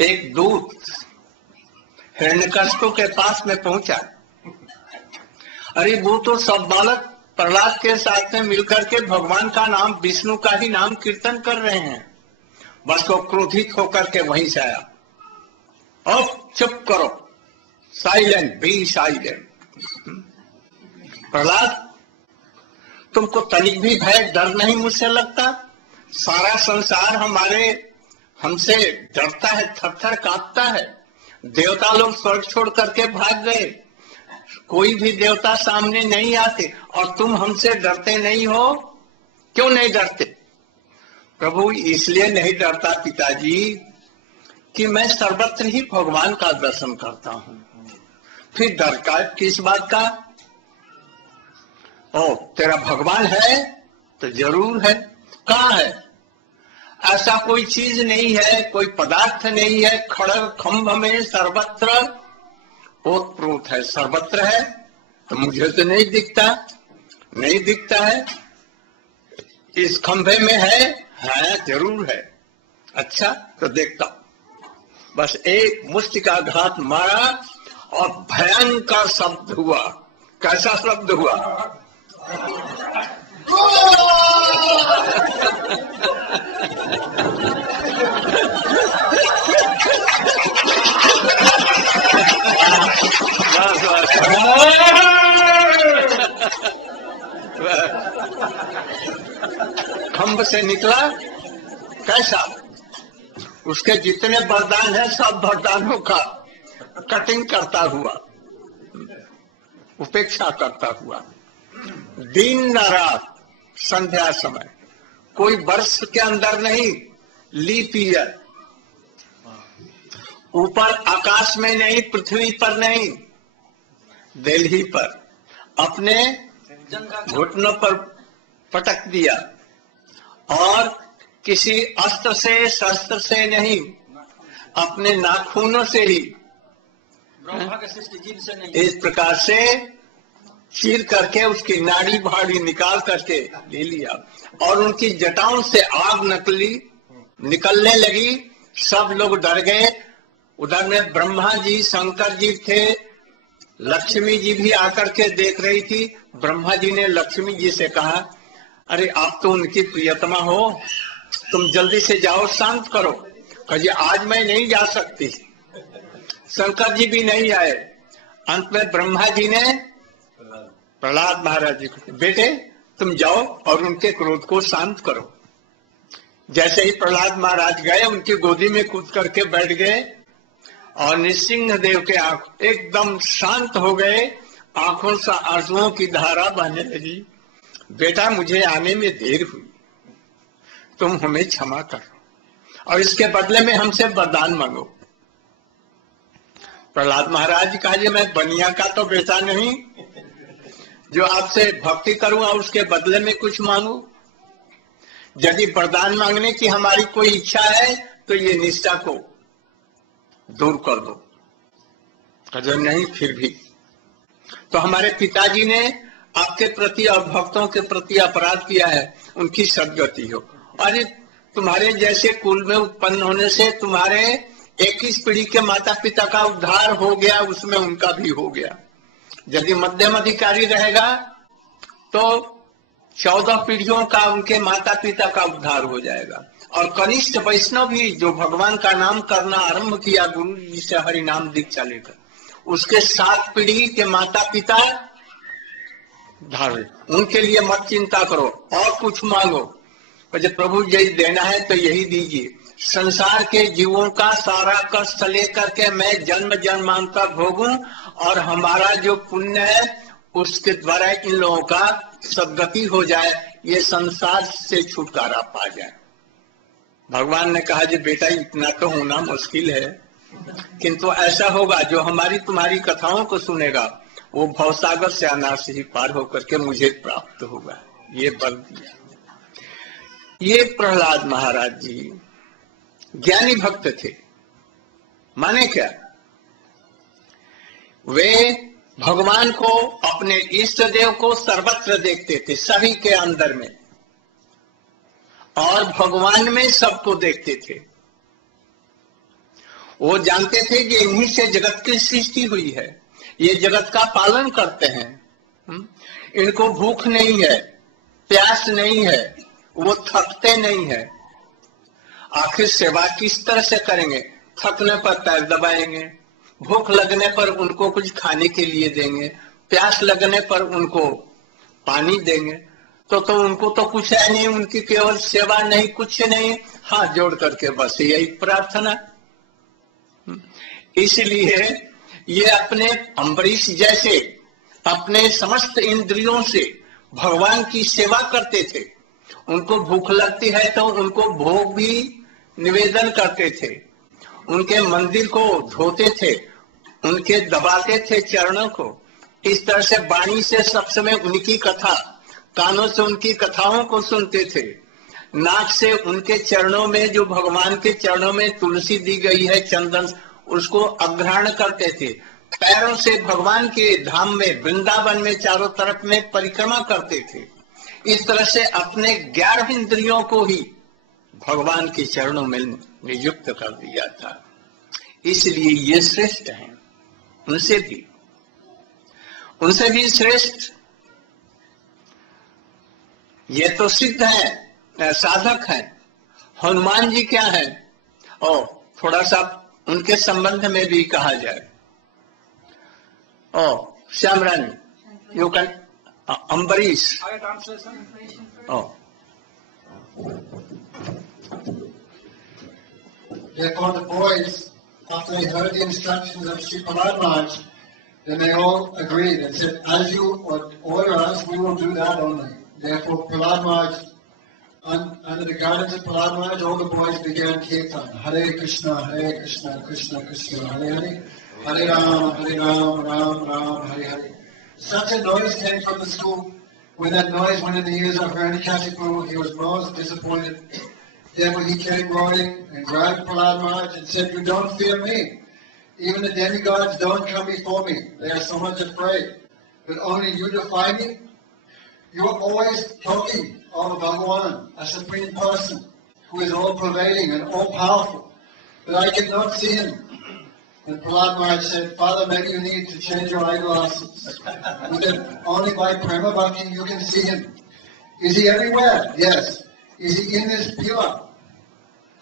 एक दूत हिरण्यकश्यप के पास में पहुंचा। अरे वो तो सब बालक प्रहलाद के साथ में मिलकर के भगवान का नाम, विष्णु का ही नाम कीर्तन कर रहे हैं। बस वो क्रोधित होकर के वहीं से आया। अब चुप करो, साइलेंट, बी साइलेंट। प्रहलाद, तुमको तनिक भी भय डर नहीं मुझसे लगता? सारा संसार हमसे डरता है, थर-थर कांपता है। देवता लोग स्वर्ग छोड़ करके भाग गए, कोई भी देवता सामने नहीं आते, और तुम हमसे डरते नहीं हो? क्यों नहीं डरते? प्रभु इसलिए नहीं डरता पिताजी कि मैं सर्वत्र ही भगवान का दर्शन करता हूं, फिर डर का किस बात का? ओ तेरा भगवान है तो जरूर है। कहाँ है? ऐसा कोई चीज नहीं है, कोई पदार्थ नहीं है खड़ग खंभ में सर्वत्र ओतप्रोत है, सर्वत्र है। तो मुझे तो नहीं दिखता, नहीं दिखता है। इस खंभे में है जरूर है। अच्छा तो देखता हूं। बस एक मुष्टि का घात मारा और भयंकर शब्द हुआ। कैसा शब्द हुआ? खंभ से निकला कैसा? उसके जितने वरदान है सब वरदानों का कटिंग करता हुआ, उपेक्षा करता हुआ, दिन न रात, संध्या समय, कोई वर्ष के अंदर नहीं, लीप ईयर, ऊपर आकाश में नहीं, पृथ्वी पर नहीं, दिल्ली पर अपने घुटनों पर पटक दिया और किसी अस्त्र से शस्त्र से नहीं, अपने नाखूनों से ही इस प्रकार से चीर करके उसकी नाड़ी भाड़ी निकाल करके ले लिया और उनकी जटाओं से आग निकलने लगी। सब लोग डर गए। उधर में ब्रह्मा जी, शंकर जी थे, लक्ष्मी जी भी आकर के देख रही थी। ब्रह्मा जी ने लक्ष्मी जी से कहा, अरे आप तो उनकी प्रियतमा हो, तुम जल्दी से जाओ, शांत करो। कहिए आज मैं नहीं जा सकती। शंकर जी भी नहीं आए। अंत में ब्रह्मा जी ने प्रहलाद महाराज जी को, बेटे तुम जाओ और उनके क्रोध को शांत करो। जैसे ही प्रहलाद महाराज गए, उनकी गोदी में कूद करके बैठ गए और नृसिंह देव के आंख एकदम शांत हो गए। आंखों से आंसुओं की धारा बहने लगी। बेटा मुझे आने में देर हुई, तुम हमें क्षमा करो और इसके बदले में हमसे वरदान मांगो। प्रहलाद महाराज कहा, ये मैं बनिया का तो बेटा नहीं जो आपसे भक्ति करूं और उसके बदले में कुछ मांगू। यदि वरदान मांगने की हमारी कोई इच्छा है तो ये निष्ठा को दूर कर दो। अगर नहीं फिर भी तो हमारे पिताजी ने आपके प्रति और भक्तों के प्रति अपराध किया है, उनकी सदगति हो। अरे तुम्हारे जैसे कुल में उत्पन्न होने से तुम्हारे 21 पीढ़ी के माता पिता का उद्धार हो गया, उसमें उनका भी हो गया। यदि मध्यम अधिकारी रहेगा तो 14 पीढ़ियों का उनके माता पिता का उद्धार हो जाएगा। और कनिष्ठ वैष्णव भी जो भगवान का नाम करना आरंभ किया गुरु जी से हरि नाम दीक्षा लेकर, उसके 7 पीढ़ी के माता पिता धारे। उनके लिए मत चिंता करो और कुछ मांगो। जब प्रभु यही देना है तो यही दीजिए। संसार के जीवों का सारा कष्ट लेकर के मैं जन्म जन्मांतर भोगूं और हमारा जो पुण्य है उसके द्वारा इन लोगों का सद्गति हो जाए, ये संसार से छुटकारा पा जाए। भगवान ने कहा, जी बेटा इतना तो होना मुश्किल है, किंतु ऐसा होगा जो हमारी तुम्हारी कथाओं को सुनेगा वो भवसागर से अनायास ही पार होकर के मुझे प्राप्त होगा। ये बल दिया। ये प्रहलाद महाराज जी ज्ञानी भक्त थे। माने क्या? वे भगवान को, अपने इष्ट देव को सर्वत्र देखते थे, सभी के अंदर में, और भगवान में सबको देखते थे। वो जानते थे कि इन्हीं से जगत की सृष्टि हुई है, ये जगत का पालन करते हैं। इनको भूख नहीं है, प्यास नहीं है, वो थकते नहीं है। आखिर सेवा किस तरह से करेंगे? थकने पर पैर दबाएंगे, भूख लगने पर उनको कुछ खाने के लिए देंगे, प्यास लगने पर उनको पानी देंगे। तो उनको तो कुछ है नहीं, उनकी केवल सेवा नहीं, कुछ नहीं, हाथ जोड़ करके बस यही प्रार्थना। इसलिए ये अपने अम्बरीश जैसे अपने समस्त इंद्रियों से भगवान की सेवा करते थे उनको भूख लगती है तो उनको भोग भी निवेदन करते थे, उनके मंदिर को धोते थे, उनके दबाते थे चरणों को। इस तरह से वाणी से सब समय उनकी कथा, कानों से उनकी कथाओं को सुनते थे, नाक से उनके चरणों में, जो भगवान के चरणों में तुलसी दी गई है, चंदन, उसको अग्रहण करते थे, पैरों से भगवान के धाम में, वृंदावन में चारों तरफ में परिक्रमा करते थे। इस तरह से अपने 11 इंद्रियों को ही भगवान के चरणों में नियुक्त कर दिया था। इसलिए ये श्रेष्ठ हैं, उनसे भी श्रेष्ठ। ये तो सिद्ध है, साधक है। हनुमान जी क्या है, और थोड़ा सा उनके संबंध में भी कहा जाए। Shyamrani, you can, Ambarish. Therefore the boys, after they heard the instructions of Sri Prahlad Maharaj, then they all agreed and said, as you order us, we will do that only. Therefore Prahlad Maharaj, under the guidance of Prahlad Maharaj, all the boys began kirtan. Hare Krishna, Krishna Krishna, Hare Hare, Hare Ram, Ram Ram, Hare Hare. Such a noise came from the school. When that noise went in the ears of Hiranyakashipu, he was most disappointed. Therefore he came roaring and grabbed Prahlad Maharaj and said, you don't fear me. Even the demigods don't come before me. They are so much afraid. But only you defy me? You are always talking of Bhagavan, a supreme person, who is all-pervading and all-powerful. But I cannot see him. And Prahlad Maharaj said, Father, maybe you need to change your eyeglasses. He said, only by Prema Bhakti you can see him. Is he everywhere? Yes. Is he in this pillar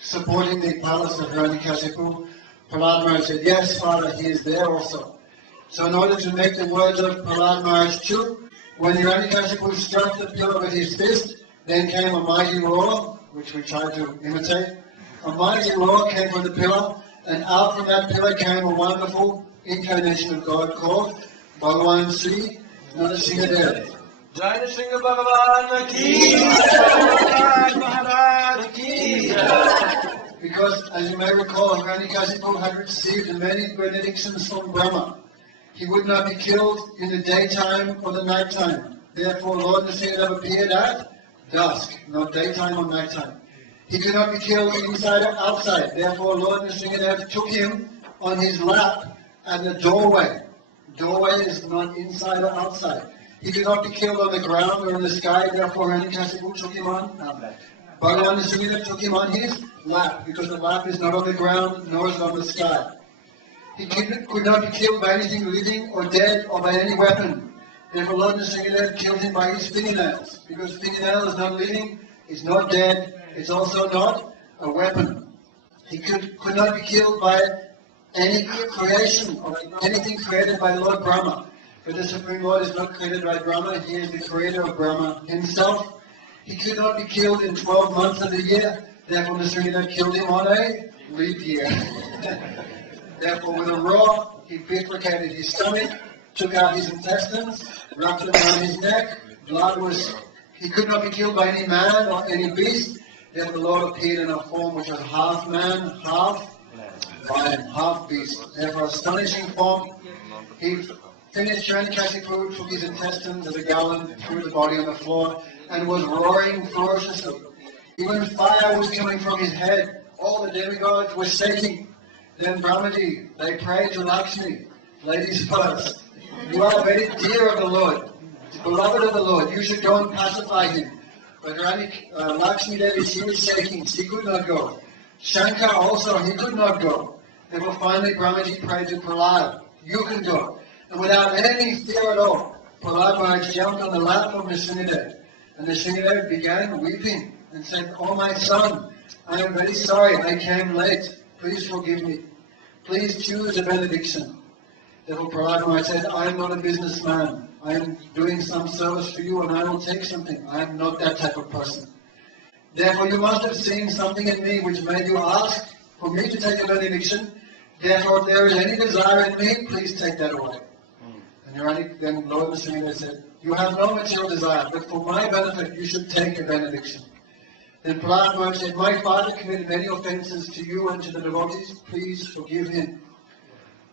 supporting the palace of Hiranyakashipu? Prahlad Maharaj said, yes, Father, he is there also. So in order to make the words of Prahlad Maharaj true, when Hiranyakashipu struck the pillar with his fist, then came a mighty roar, which we tried to imitate. A mighty roar came from the pillar, and out from that pillar came a wonderful incarnation of God called Bhagavan Sri Narasimhadev. Jai Nrsimha Bhagavan ki Jai, Maharaj ki Jai. Because, as you may recall, Hiranyakashipu had received many benedictions from Brahma. He would not be killed in the daytime or the nighttime. Therefore, Lord Nrsimhadev appeared at dusk, not daytime or nighttime. He could not be killed inside or outside. Therefore, Lord Nrsimhadev took him on his lap at the doorway. Doorway is not inside or outside. He could not be killed on the ground or in the sky. Therefore, Hiranyakashipu took him on. Bhagavan Nrsimhadev took him on his lap, because the lap is not on the ground nor is it on the sky. He could not be killed by anything living or dead or by any weapon. Therefore, Lord Nrsimhadev killed him by his fingernails, because fingernail is not living, is not dead, it's also not a weapon. He could not be killed by any creation or anything created by Lord Brahma. But the Supreme Lord is not created by Brahma, he is the creator of Brahma himself. He could not be killed in 12 months of the year. Therefore, Nrsimhadev killed him on a leap year. Therefore, with a roar, he bifurcated his stomach, took out his intestines, wrapped it around his neck. Blood was, he could not be killed by any man or any beast. Therefore, the Lord appeared in a form which was half man, half lion, half beast. Therefore, astonishing form. He finished Hiranyakashipu, took his intestines as a gallon, threw the body on the floor, and was roaring ferociously. Even fire was coming from his head. All the demigods were shaking. Then Brahmaji, they prayed to Lakshmi. Ladies first. You are very dear of the Lord, beloved of the Lord. You should go and pacify him. But Lakshmi Devi, she was shaking. She could not go. Shankar also, he could not go. Therefore finally Brahmaji prayed to Prahlad. You can go. And without any fear at all, Prahlad Maharaj jumped on the lap of Nrsimhadev. And Nrsimhadev began weeping and said, oh my son, I am very sorry I came late. Please forgive me. Please choose a benediction. Therefore Prahlad Maharaj said, I am not a businessman. I am doing some service for you and I will take something. I am not that type of person. Therefore you must have seen something in me which made you ask for me to take a benediction. Therefore if there is any desire in me, please take that away. And Then Lord Nrsimhadev said, you have no material desire, but for my benefit you should take a benediction. Then Prahlad Maharaj said, my father committed many offenses to you and to the devotees, please forgive him.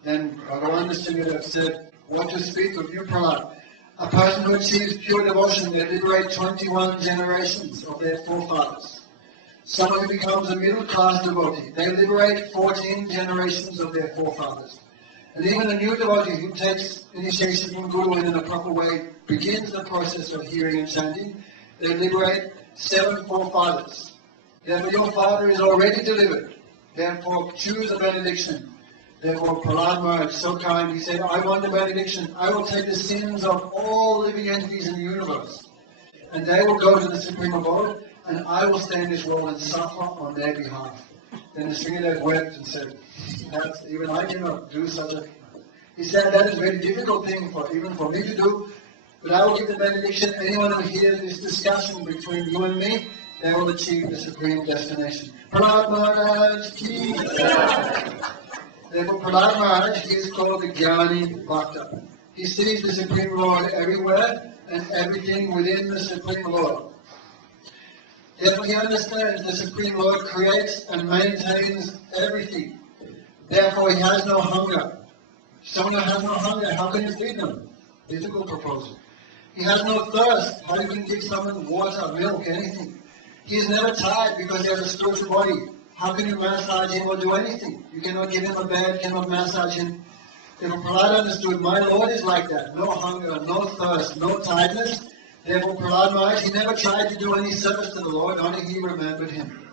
Then Bhagavan Nrsimhadev said, what to speak of you, Prahlad? A person who achieves pure devotion, they liberate 21 generations of their forefathers. Someone who becomes a middle-class devotee, they liberate 14 generations of their forefathers. And even a new devotee who takes initiation from Guru and in a proper way begins the process of hearing and chanting, they liberate 7 forefathers. Therefore, your father is already delivered. Therefore, choose a benediction. Therefore, Prahlad Maharaj, so kind, he said, I want a benediction. I will take the sins of all living entities in the universe, and they will go to the Supreme Abode, and I will stay in this world and suffer on their behalf. Then the Sringadev wept and said, even I cannot do such a... He said, that is a very difficult thing even for me to do, but I will give the benediction. Anyone who hears this discussion between you and me, they will achieve the supreme destination. Prahlad Maharaj ki jai. Therefore, Prahlad Maharaj, he is called the Jnani Bhakta. He sees the Supreme Lord everywhere and everything within the Supreme Lord. Therefore, he understands the Supreme Lord creates and maintains everything. Therefore, he has no hunger. Someone who has no hunger, how can you feed them? Difficult proposal. He has no thirst. How you can give someone water, milk, anything? He is never tired because he has a spiritual body. How can you massage him or do anything? You cannot give him a bed, cannot massage him. Therefore, Prahlad understood, my Lord is like that. No hunger, no thirst, no tiredness. Therefore, Prahlad Maharaj, he never tried to do any service to the Lord, only he remembered him.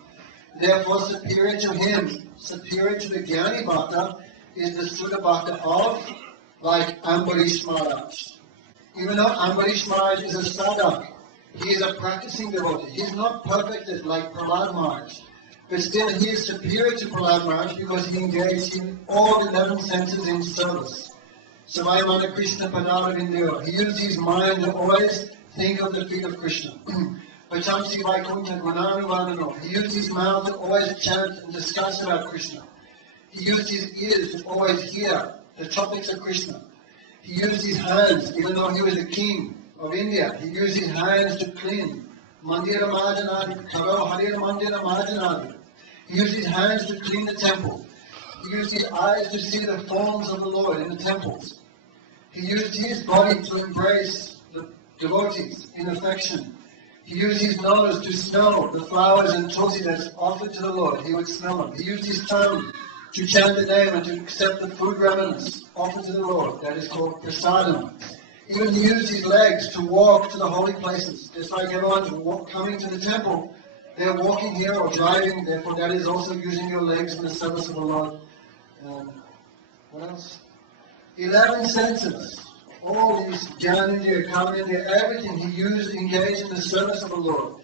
Therefore, superior to him, superior to the Jnani Bhakta, is the Sudha Bhakta of, like Ambarish Maharaj. Even though Ambarish Maharaj is a sadhak, he is a practicing devotee. He is not perfected like Prahlad Maharaj. But still, he is superior to Prahlad Maharaj because he engaged in all 11 senses in service. Savayamana Krishna Padala Vindyo. He used his mind to always think of the feet of Krishna. Vachamsi Vaikuntha Gunanu Vadano. He used his mouth to always chant and discuss about Krishna. He used his ears to always hear the topics of Krishna. He used his hands, even though he was the king of India, he used his hands to clean. Mandira Mahajanadi, Karo Harira Mandira Mahajanadi. He used his hands to clean the temple. He used his eyes to see the forms of the Lord in the temples. He used his body to embrace the devotees in affection. He used his nose to smell the flowers and tulsi that's offered to the Lord. He would smell them. He used his tongue to chant the name and to accept the food remnants offered to the Lord. That is called prasadam. Even he used his legs to walk to the holy places. Just like everyone's coming to the temple, they're walking here or driving. Therefore, that is also using your legs in the service of the Lord. What else? 11 senses. All these Jnanindriya, Karmanindriya, everything he used, engaged in the service of the Lord.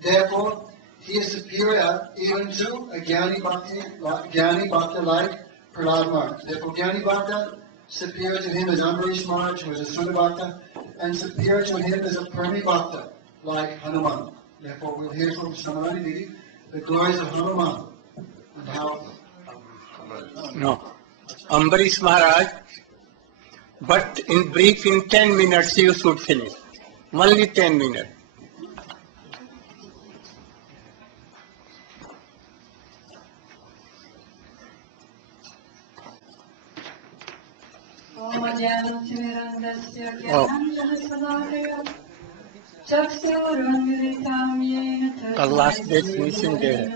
Therefore, he is superior even to a Jnani Bhakta like Prahlad Maharaj. Therefore, Jnani Bhakta, superior to him is Ambarish Maharaj, who is a Sudha Bhakta, and superior to him is a Premi Bhakta like Hanuman. Therefore, we'll hear from Samadhi Devi the glories of Hanuman and how. No, Ambarish Maharaj, but in brief, in 10 minutes you should finish. Only 10 minutes. Last day finishing day.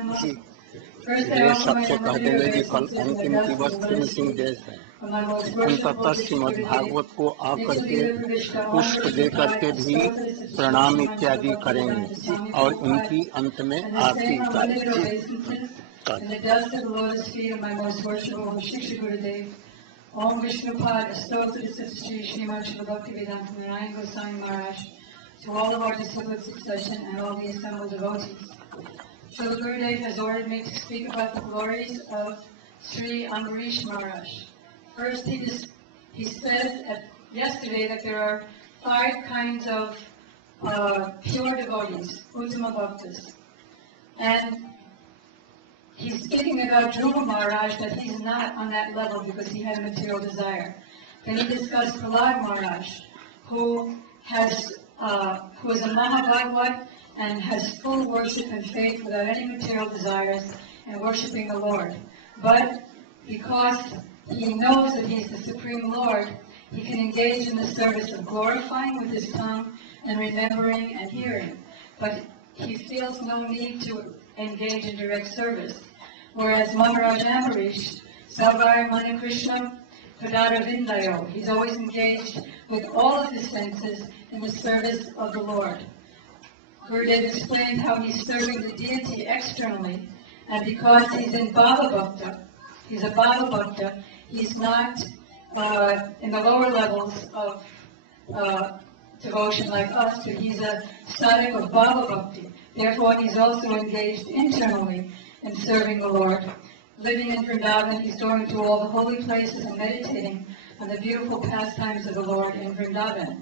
ये सबसे कह देंगे कि कल अंतिम दिवस finishing day है। अंततः श्रीमद् भागवत को आकर के पुष्प देकर के भी प्रणाम इत्यादि करेंगे और इनकी अंत में आरती Om Vishnupad Astotra Sri Srimad Srila Bhaktivedanta Narayan Goswami Maharaj, to all of our disciplic succession and all the assembled devotees. Srila Gurudev has ordered me to speak about the glories of Sri Ambarish Maharaj. First, he said yesterday that there are 5 kinds of pure devotees, Uttama Bhaktas. And he's speaking about Dhruva Maharaj, that he's not on that level because he had a material desire. Then he discussed Prahlad Maharaj, who is a Mahabhagavad and has full worship and faith without any material desires and worshiping the Lord. But because he knows that he's the Supreme Lord, he can engage in the service of glorifying with his tongue and remembering and hearing. But he feels no need to engage in direct service. Whereas Maharaj Ambarish, Savar Mani Krishna Padara Vindayo, he's always engaged with all of his senses in the service of the Lord. Gurudev explained how he's serving the deity externally, and because he's in Bhava Bhakta, he's a Bhava Bhakta, he's not in the lower levels of devotion like us, but he's a sadhak of Bhava Bhakti. Therefore, he's also engaged internally in serving the Lord. Living in Vrindavan, he's going to all the holy places and meditating on the beautiful pastimes of the Lord in Vrindavan.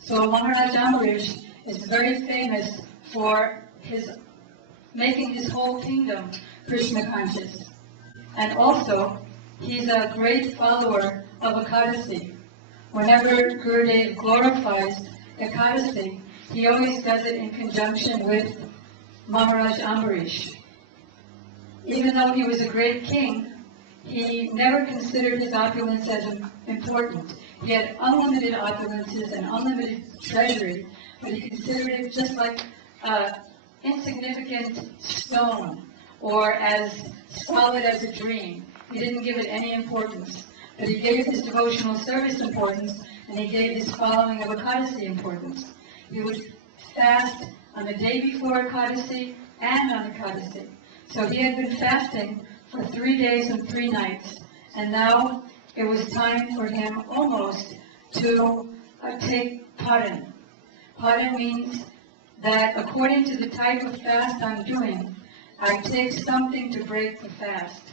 So Maharaj Ambarish is very famous for his making his whole kingdom Krishna conscious. And also, he's a great follower of Ekadasi. Whenever Gurudev glorifies Ekadasi, he always does it in conjunction with Maharaj Ambarish. Even though he was a great king, he never considered his opulence as important. He had unlimited opulences and unlimited treasury, but he considered it just like an insignificant stone or as solid as a dream. He didn't give it any importance, but he gave his devotional service importance, and he gave his following of Ekadasi importance. He would fast on the day before Ekadasi and on Ekadasi. So he had been fasting for 3 days and 3 nights, and now it was time for him almost to take Paran. Paran means that according to the type of fast I'm doing, I take something to break the fast.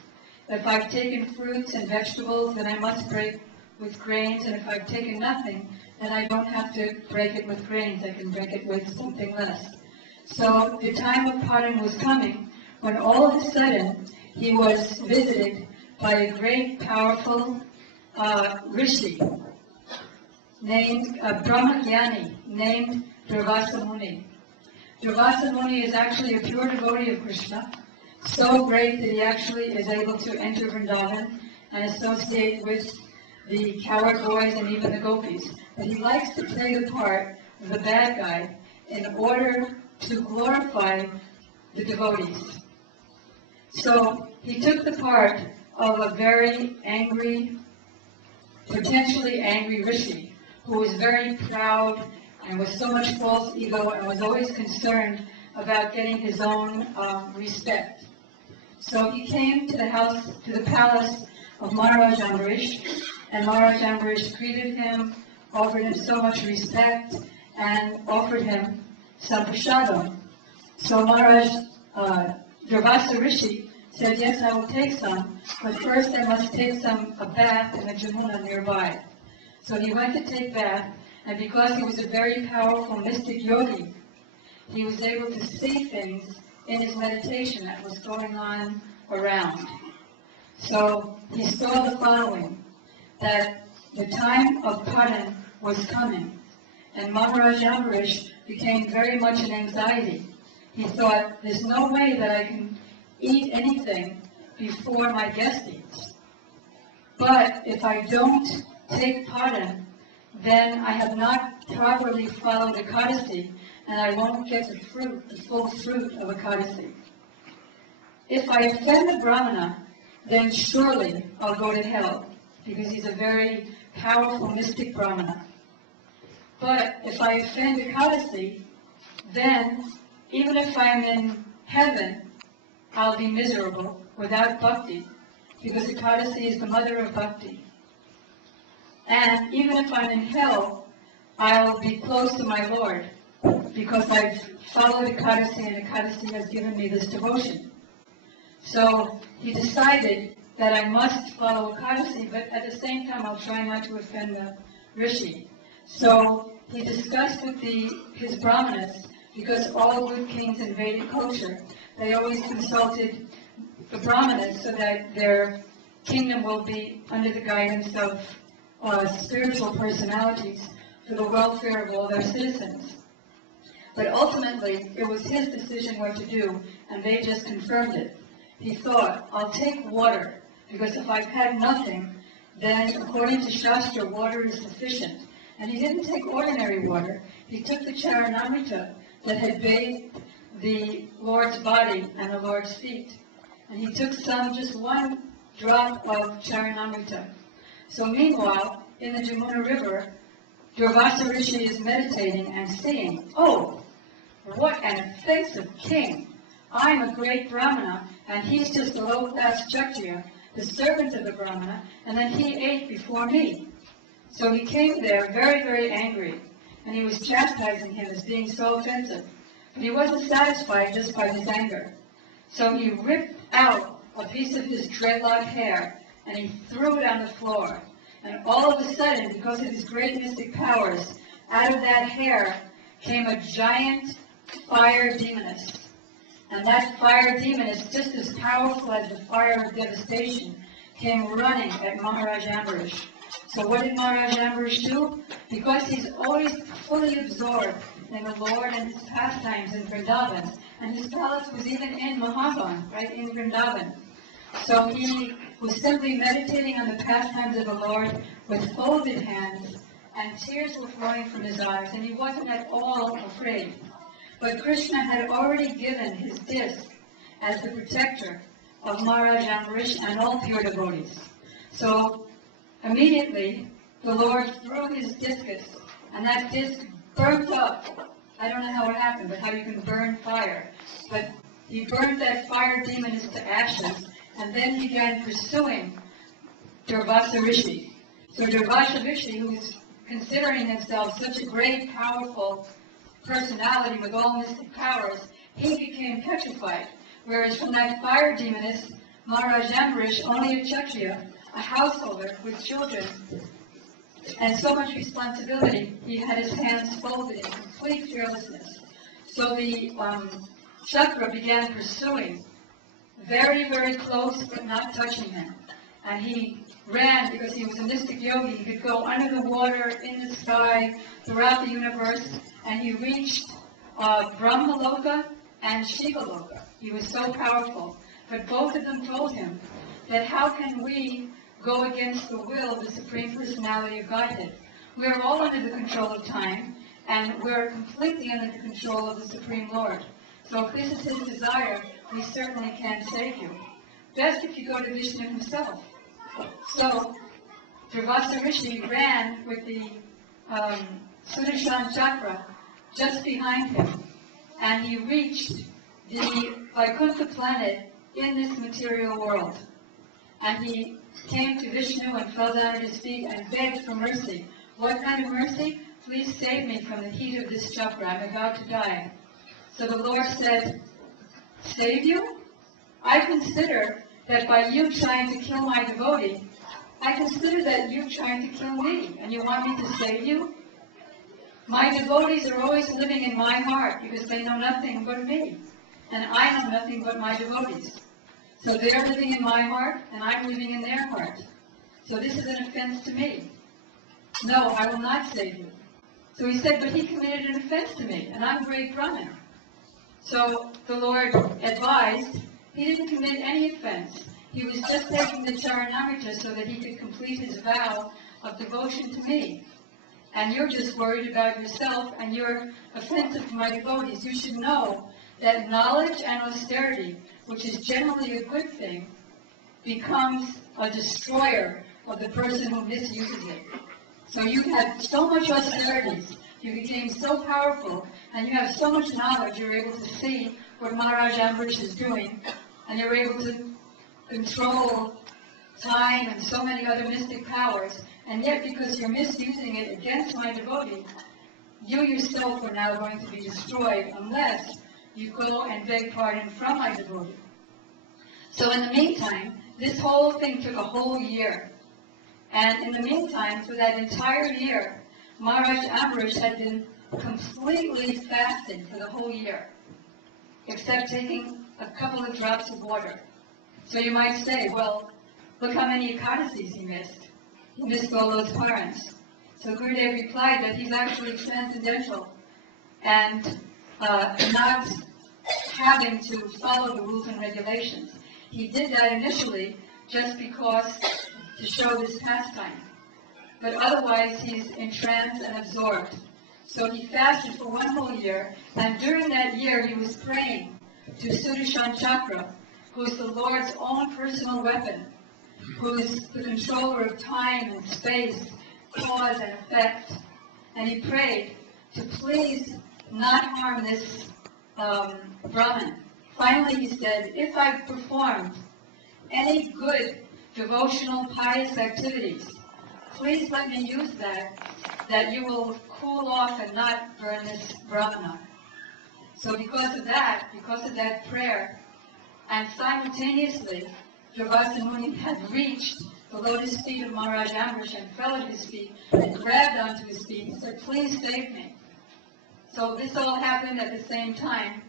If I've taken fruits and vegetables, then I must break with grains, and if I've taken nothing, then I don't have to break it with grains. I can break it with something less. So the time of Paran was coming, when all of a sudden he was visited by a great, powerful rishi named Brahmagyani, named Durvasa Muni. Durvasa Muni is actually a pure devotee of Krishna, so great that he actually is able to enter Vrindavan and associate with the cowherd boys and even the gopis. But he likes to play the part of the bad guy in order to glorify the devotees. So he took the part of a very angry, potentially angry rishi, who was very proud and with so much false ego and was always concerned about getting his own respect. So he came to the palace of Maharaj Ambarish, and Maharaj Ambarish greeted him, offered him so much respect, and offered him some prasadam. So Maharaj Durvasa Rishi said, yes, I will take some, but first I must take a bath in the Jamuna nearby. So he went to take bath, and because he was a very powerful mystic yogi, he was able to see things in his meditation that was going on around. So he saw the following, that the time of Paran was coming, and Maharaj Ambarish became very much in anxiety. He thought, there's no way that I can eat anything before my guest eats. But if I don't take Paran, then I have not properly followed Ekadasi, and I won't get the full fruit of Ekadasi. If I offend the Brahmana, then surely I'll go to hell, because he's a very powerful mystic Brahmana. But if I offend Ekadasi, then even if I'm in heaven, I'll be miserable without bhakti, because Ekadasi is the mother of bhakti. And even if I'm in hell, I'll be close to my Lord, because I've followed Ekadasi, and Ekadasi has given me this devotion. So he decided that I must follow Ekadasi, but at the same time I'll try not to offend the rishi. So he discussed with his brahmanas, because all good kings in Vedic culture, they always consulted the brahmanas so that their kingdom will be under the guidance of spiritual personalities for the welfare of all their citizens. But ultimately, it was his decision what to do, and they just confirmed it. He thought, I'll take water, because if I've had nothing, then according to Shastra, water is sufficient. And he didn't take ordinary water. He took the Charanamrita that had bathed the Lord's body and the Lord's feet. And he took just one drop of Charanamrita. So meanwhile, in the Jamuna River, Durvasa Rishi is meditating and saying, oh, what an offensive king. I'm a great Brahmana, and he's just a low-class Kshatriya, the servant of the Brahmana, and then he ate before me. So he came there very, very angry, and he was chastising him as being so offensive. But he wasn't satisfied just by his anger. So he ripped out a piece of his dreadlock hair, and he threw it on the floor. And all of a sudden, because of his great mystic powers, out of that hair came a giant fire demoness. And that fire demoness, just as powerful as the fire of devastation, came running at Maharaj Ambarish. So what did Maharaj Ambarish do? Because he's always fully absorbed in the Lord and his pastimes in Vrindavan, and his palace was even in Mahavan, right, in Vrindavan. So he was simply meditating on the pastimes of the Lord with folded hands, and tears were flowing from his eyes, and he wasn't at all afraid. But Krishna had already given his disc as the protector of Maharaj Ambarish and all pure devotees. So immediately the Lord threw his discus, and that disc burnt up. I don't know how it happened, but how you can burn fire. But he burned that fire demoness to ashes, and then began pursuing Durvasa Rishi. So Durvasa Rishi, who was considering himself such a great, powerful personality with all mystic powers, he became petrified. Whereas from that fire demoness, Maharaj Ambarish, only a Kshatriya, a householder with children, and so much responsibility, he had his hands folded in complete fearlessness. So the Chakra began pursuing, very, very close, but not touching him. And he ran because he was a mystic yogi. He could go under the water, in the sky, throughout the universe, and he reached Brahmaloka and Shivaloka. He was so powerful. But both of them told him that how can we go against the will of the Supreme Personality of Godhead? We are all under the control of time, and we're completely under the control of the Supreme Lord. So if this is his desire, we certainly can save you. Best if you go to Vishnu himself. So Durvasa Rishi ran with the Sudarshan Chakra just behind him, and he reached the Vaikuntha planet in this material world. And he came to Vishnu and fell down at his feet and begged for mercy. What kind of mercy? Please save me from the heat of this chakra. I'm about to die. So the Lord said, save you? I consider that by you trying to kill my devotee, I consider that you trying to kill me, and you want me to save you? My devotees are always living in my heart because they know nothing but me, and I know nothing but my devotees. So they're living in my heart, and I'm living in their heart. So this is an offense to me. No, I will not save you. So he said, but he committed an offense to me, and I'm great Brahman. So the Lord advised, he didn't commit any offense. He was just taking the Charanamrita so that he could complete his vow of devotion to me. And you're just worried about yourself, and you're offensive to my devotees. You should know that knowledge and austerity, which is generally a good thing, becomes a destroyer of the person who misuses it. So you had so much austerity, you became so powerful, and you have so much knowledge, you're able to see what Maharaj Ambarish is doing, and you're able to control time and so many other mystic powers, and yet because you're misusing it against my devotee, you yourself are now going to be destroyed unless you go and beg pardon from my devotee. So in the meantime, this whole thing took a whole year. And in the meantime, for that entire year, Maharaj Ambarish had been completely fasting for the whole year, except taking a couple of drops of water. So you might say, well, look how many Ekadasis he missed. Miss Golo's parents. So Gurudev replied that he's actually transcendental and not having to follow the rules and regulations. He did that initially just because to show this pastime. But otherwise he's entranced and absorbed. So he fasted for 1 whole year, and during that year he was praying to Sudarshan Chakra, who's the Lord's own personal weapon, who is the controller of time and space, cause and effect. And he prayed to please not harm this Brahmin. Finally he said, if I've performed any good devotional, pious activities, please let me use that you will cool off and not burn this Brahmana. So because of that prayer, and simultaneously, Durvasa Muni had reached the lotus feet of Maharaj Amrish and fell at his feet and grabbed onto his feet and said, please save me. So this all happened at the same time,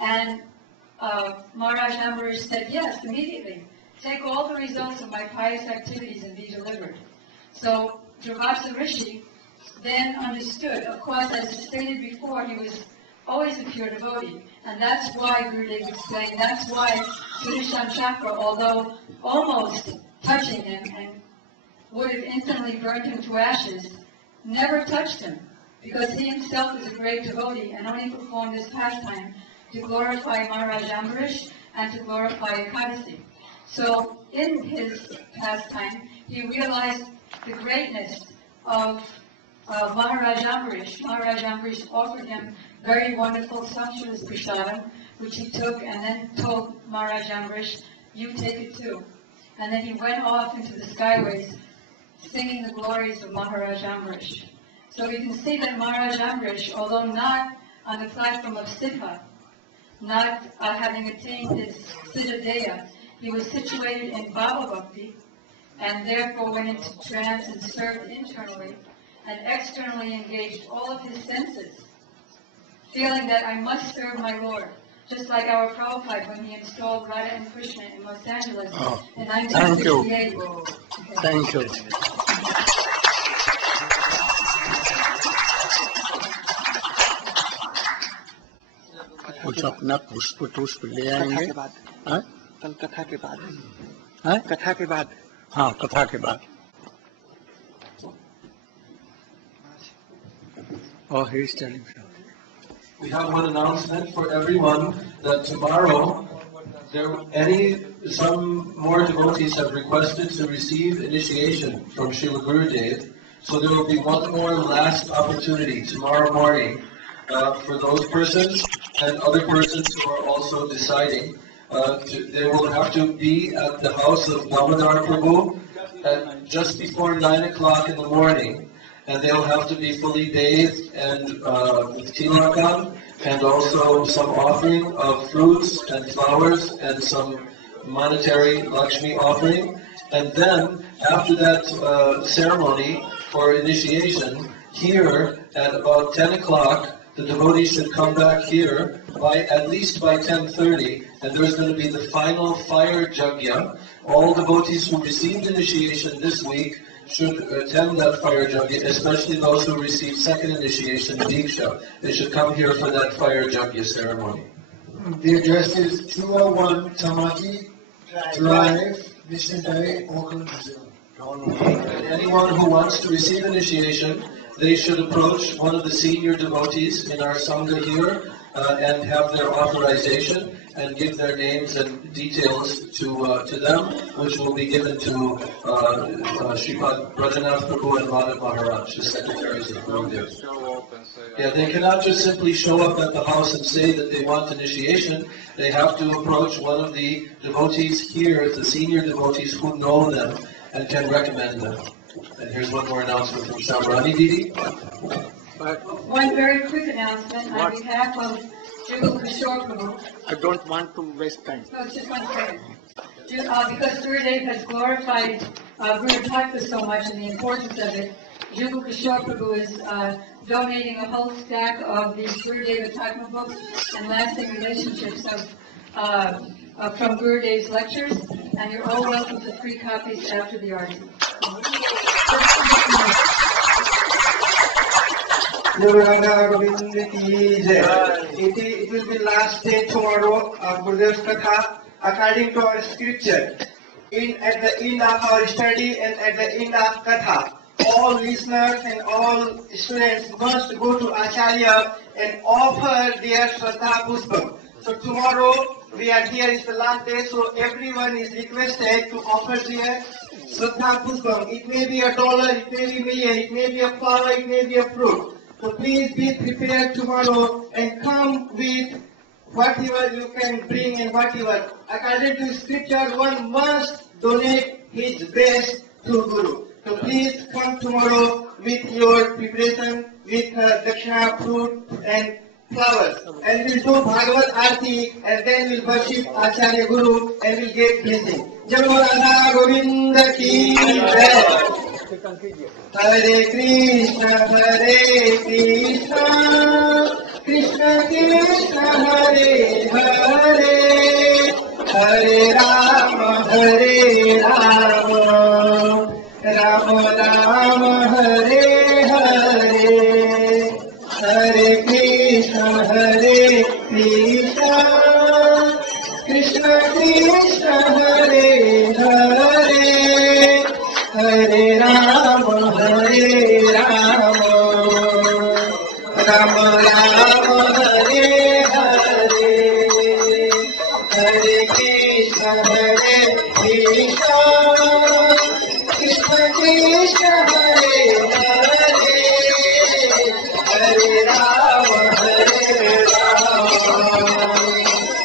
and Maharaj Amrish said, yes, immediately. Take all the results of my pious activities and be delivered. So Durvasa Rishi then understood. Of course, as stated before, he was always a pure devotee. And that's why Gurudev was saying, that's why Sudarshan Chakra, although almost touching him and would have instantly burned him to ashes, never touched him. Because he himself is a great devotee and only performed this pastime to glorify Maharaj Amrish and to glorify Ekadasi. So in his pastime, he realized the greatness of Maharaj Amrish. Maharaj Amrish offered him very wonderful sumptuous prasadam, which he took and then told Maharaj Amrish, you take it too. And then he went off into the skyways singing the glories of Maharaj Amrish. So we can see that Maharaj Amrish, although not on the platform of Siddha, not having attained his Siddhadeya, he was situated in Bhava Bhakti, and therefore went into trance and served internally, and externally engaged all of his senses, feeling that I must serve my Lord. Just like our Prabhupada when he installed Radha and Krishna in Los Angeles in 1968. Thank you. कुछ अपना पुष्प टुष्प ले आएंगे कल कथा के बाद कथा के बाद हाँ कथा के बाद Oh, he's telling me. We have one announcement for everyone that tomorrow some more devotees have requested to receive initiation from Srila Gurudev. So there will be one more last opportunity tomorrow morning for those persons and other persons who are also deciding. They will have to be at the house of Damodar Prabhu at just before 9 o'clock in the morning, and they'll have to be fully bathed and with tilakam, and also some offering of fruits and flowers and some monetary Lakshmi offering. And then after that ceremony for initiation, here at about 10 o'clock, the devotees should come back here at least by 10:30, and there's going to be the final fire yajna. All devotees who received initiation this week should attend that fire yajna, especially those who received second initiation, Diksha. They should come here for that fire yajna ceremony. The address is 201 Tamaki Drive, Mission Bay, Auckland, New Zealand. And anyone who wants to receive initiation, they should approach one of the senior devotees in our Sangha here and have their authorization and give their names and details to them, which will be given to Sripad Brajanath Prabhu and Madhav Maharaj, the secretaries of Gurudev. Yeah, they cannot just simply show up at the house and say that they want initiation. They have to approach one of the devotees here, the senior devotees who know them and can recommend them. And here's one more announcement from Shamrani Didi. One very quick announcement on behalf of Jugal Kishore Prabhu. I don't want to waste time. No, it's just one second. Because Gurudev has glorified Guru Bhakta so much and the importance of it, Jugal Kishore Prabhu is donating a whole stack of the Gurudev Atma books and lasting relationships from Gurudev's lectures. and you're all welcome to free copies after the arti. Guru Radha Govind ki jai. It will be last day tomorrow of Gurudev's Katha according to our scripture. At the end of our study and at the end of Katha, all listeners and all students must go to Acharya and offer their Shraddha Puspam. So tomorrow we are here, it's the last day, so everyone is requested to offer their Shraddha Puspam. It may be $1, it may be million, it may be a flower, it may be a fruit. So please be prepared tomorrow and come with whatever you can bring and whatever. According to scripture, one must donate his best to Guru. So please come tomorrow with your preparation, with dakshina, fruit and flowers. And we'll do Bhagavad Aarti and then we'll worship Acharya Guru and we'll get blessing. Jai Radha Govinda ki jai. Hare Krishna, Krishna Krishna, Hare Hare, Hare Rama, Rama Rama, Hare Hare, Hare Krishna, Krishna Krishna, Hare Hare, Hare Rama, Rama Rama, Hare Hare, Hare Krishna, Krishna Krishna, Hare Hare, Hare Rama, Rama Rama, Hare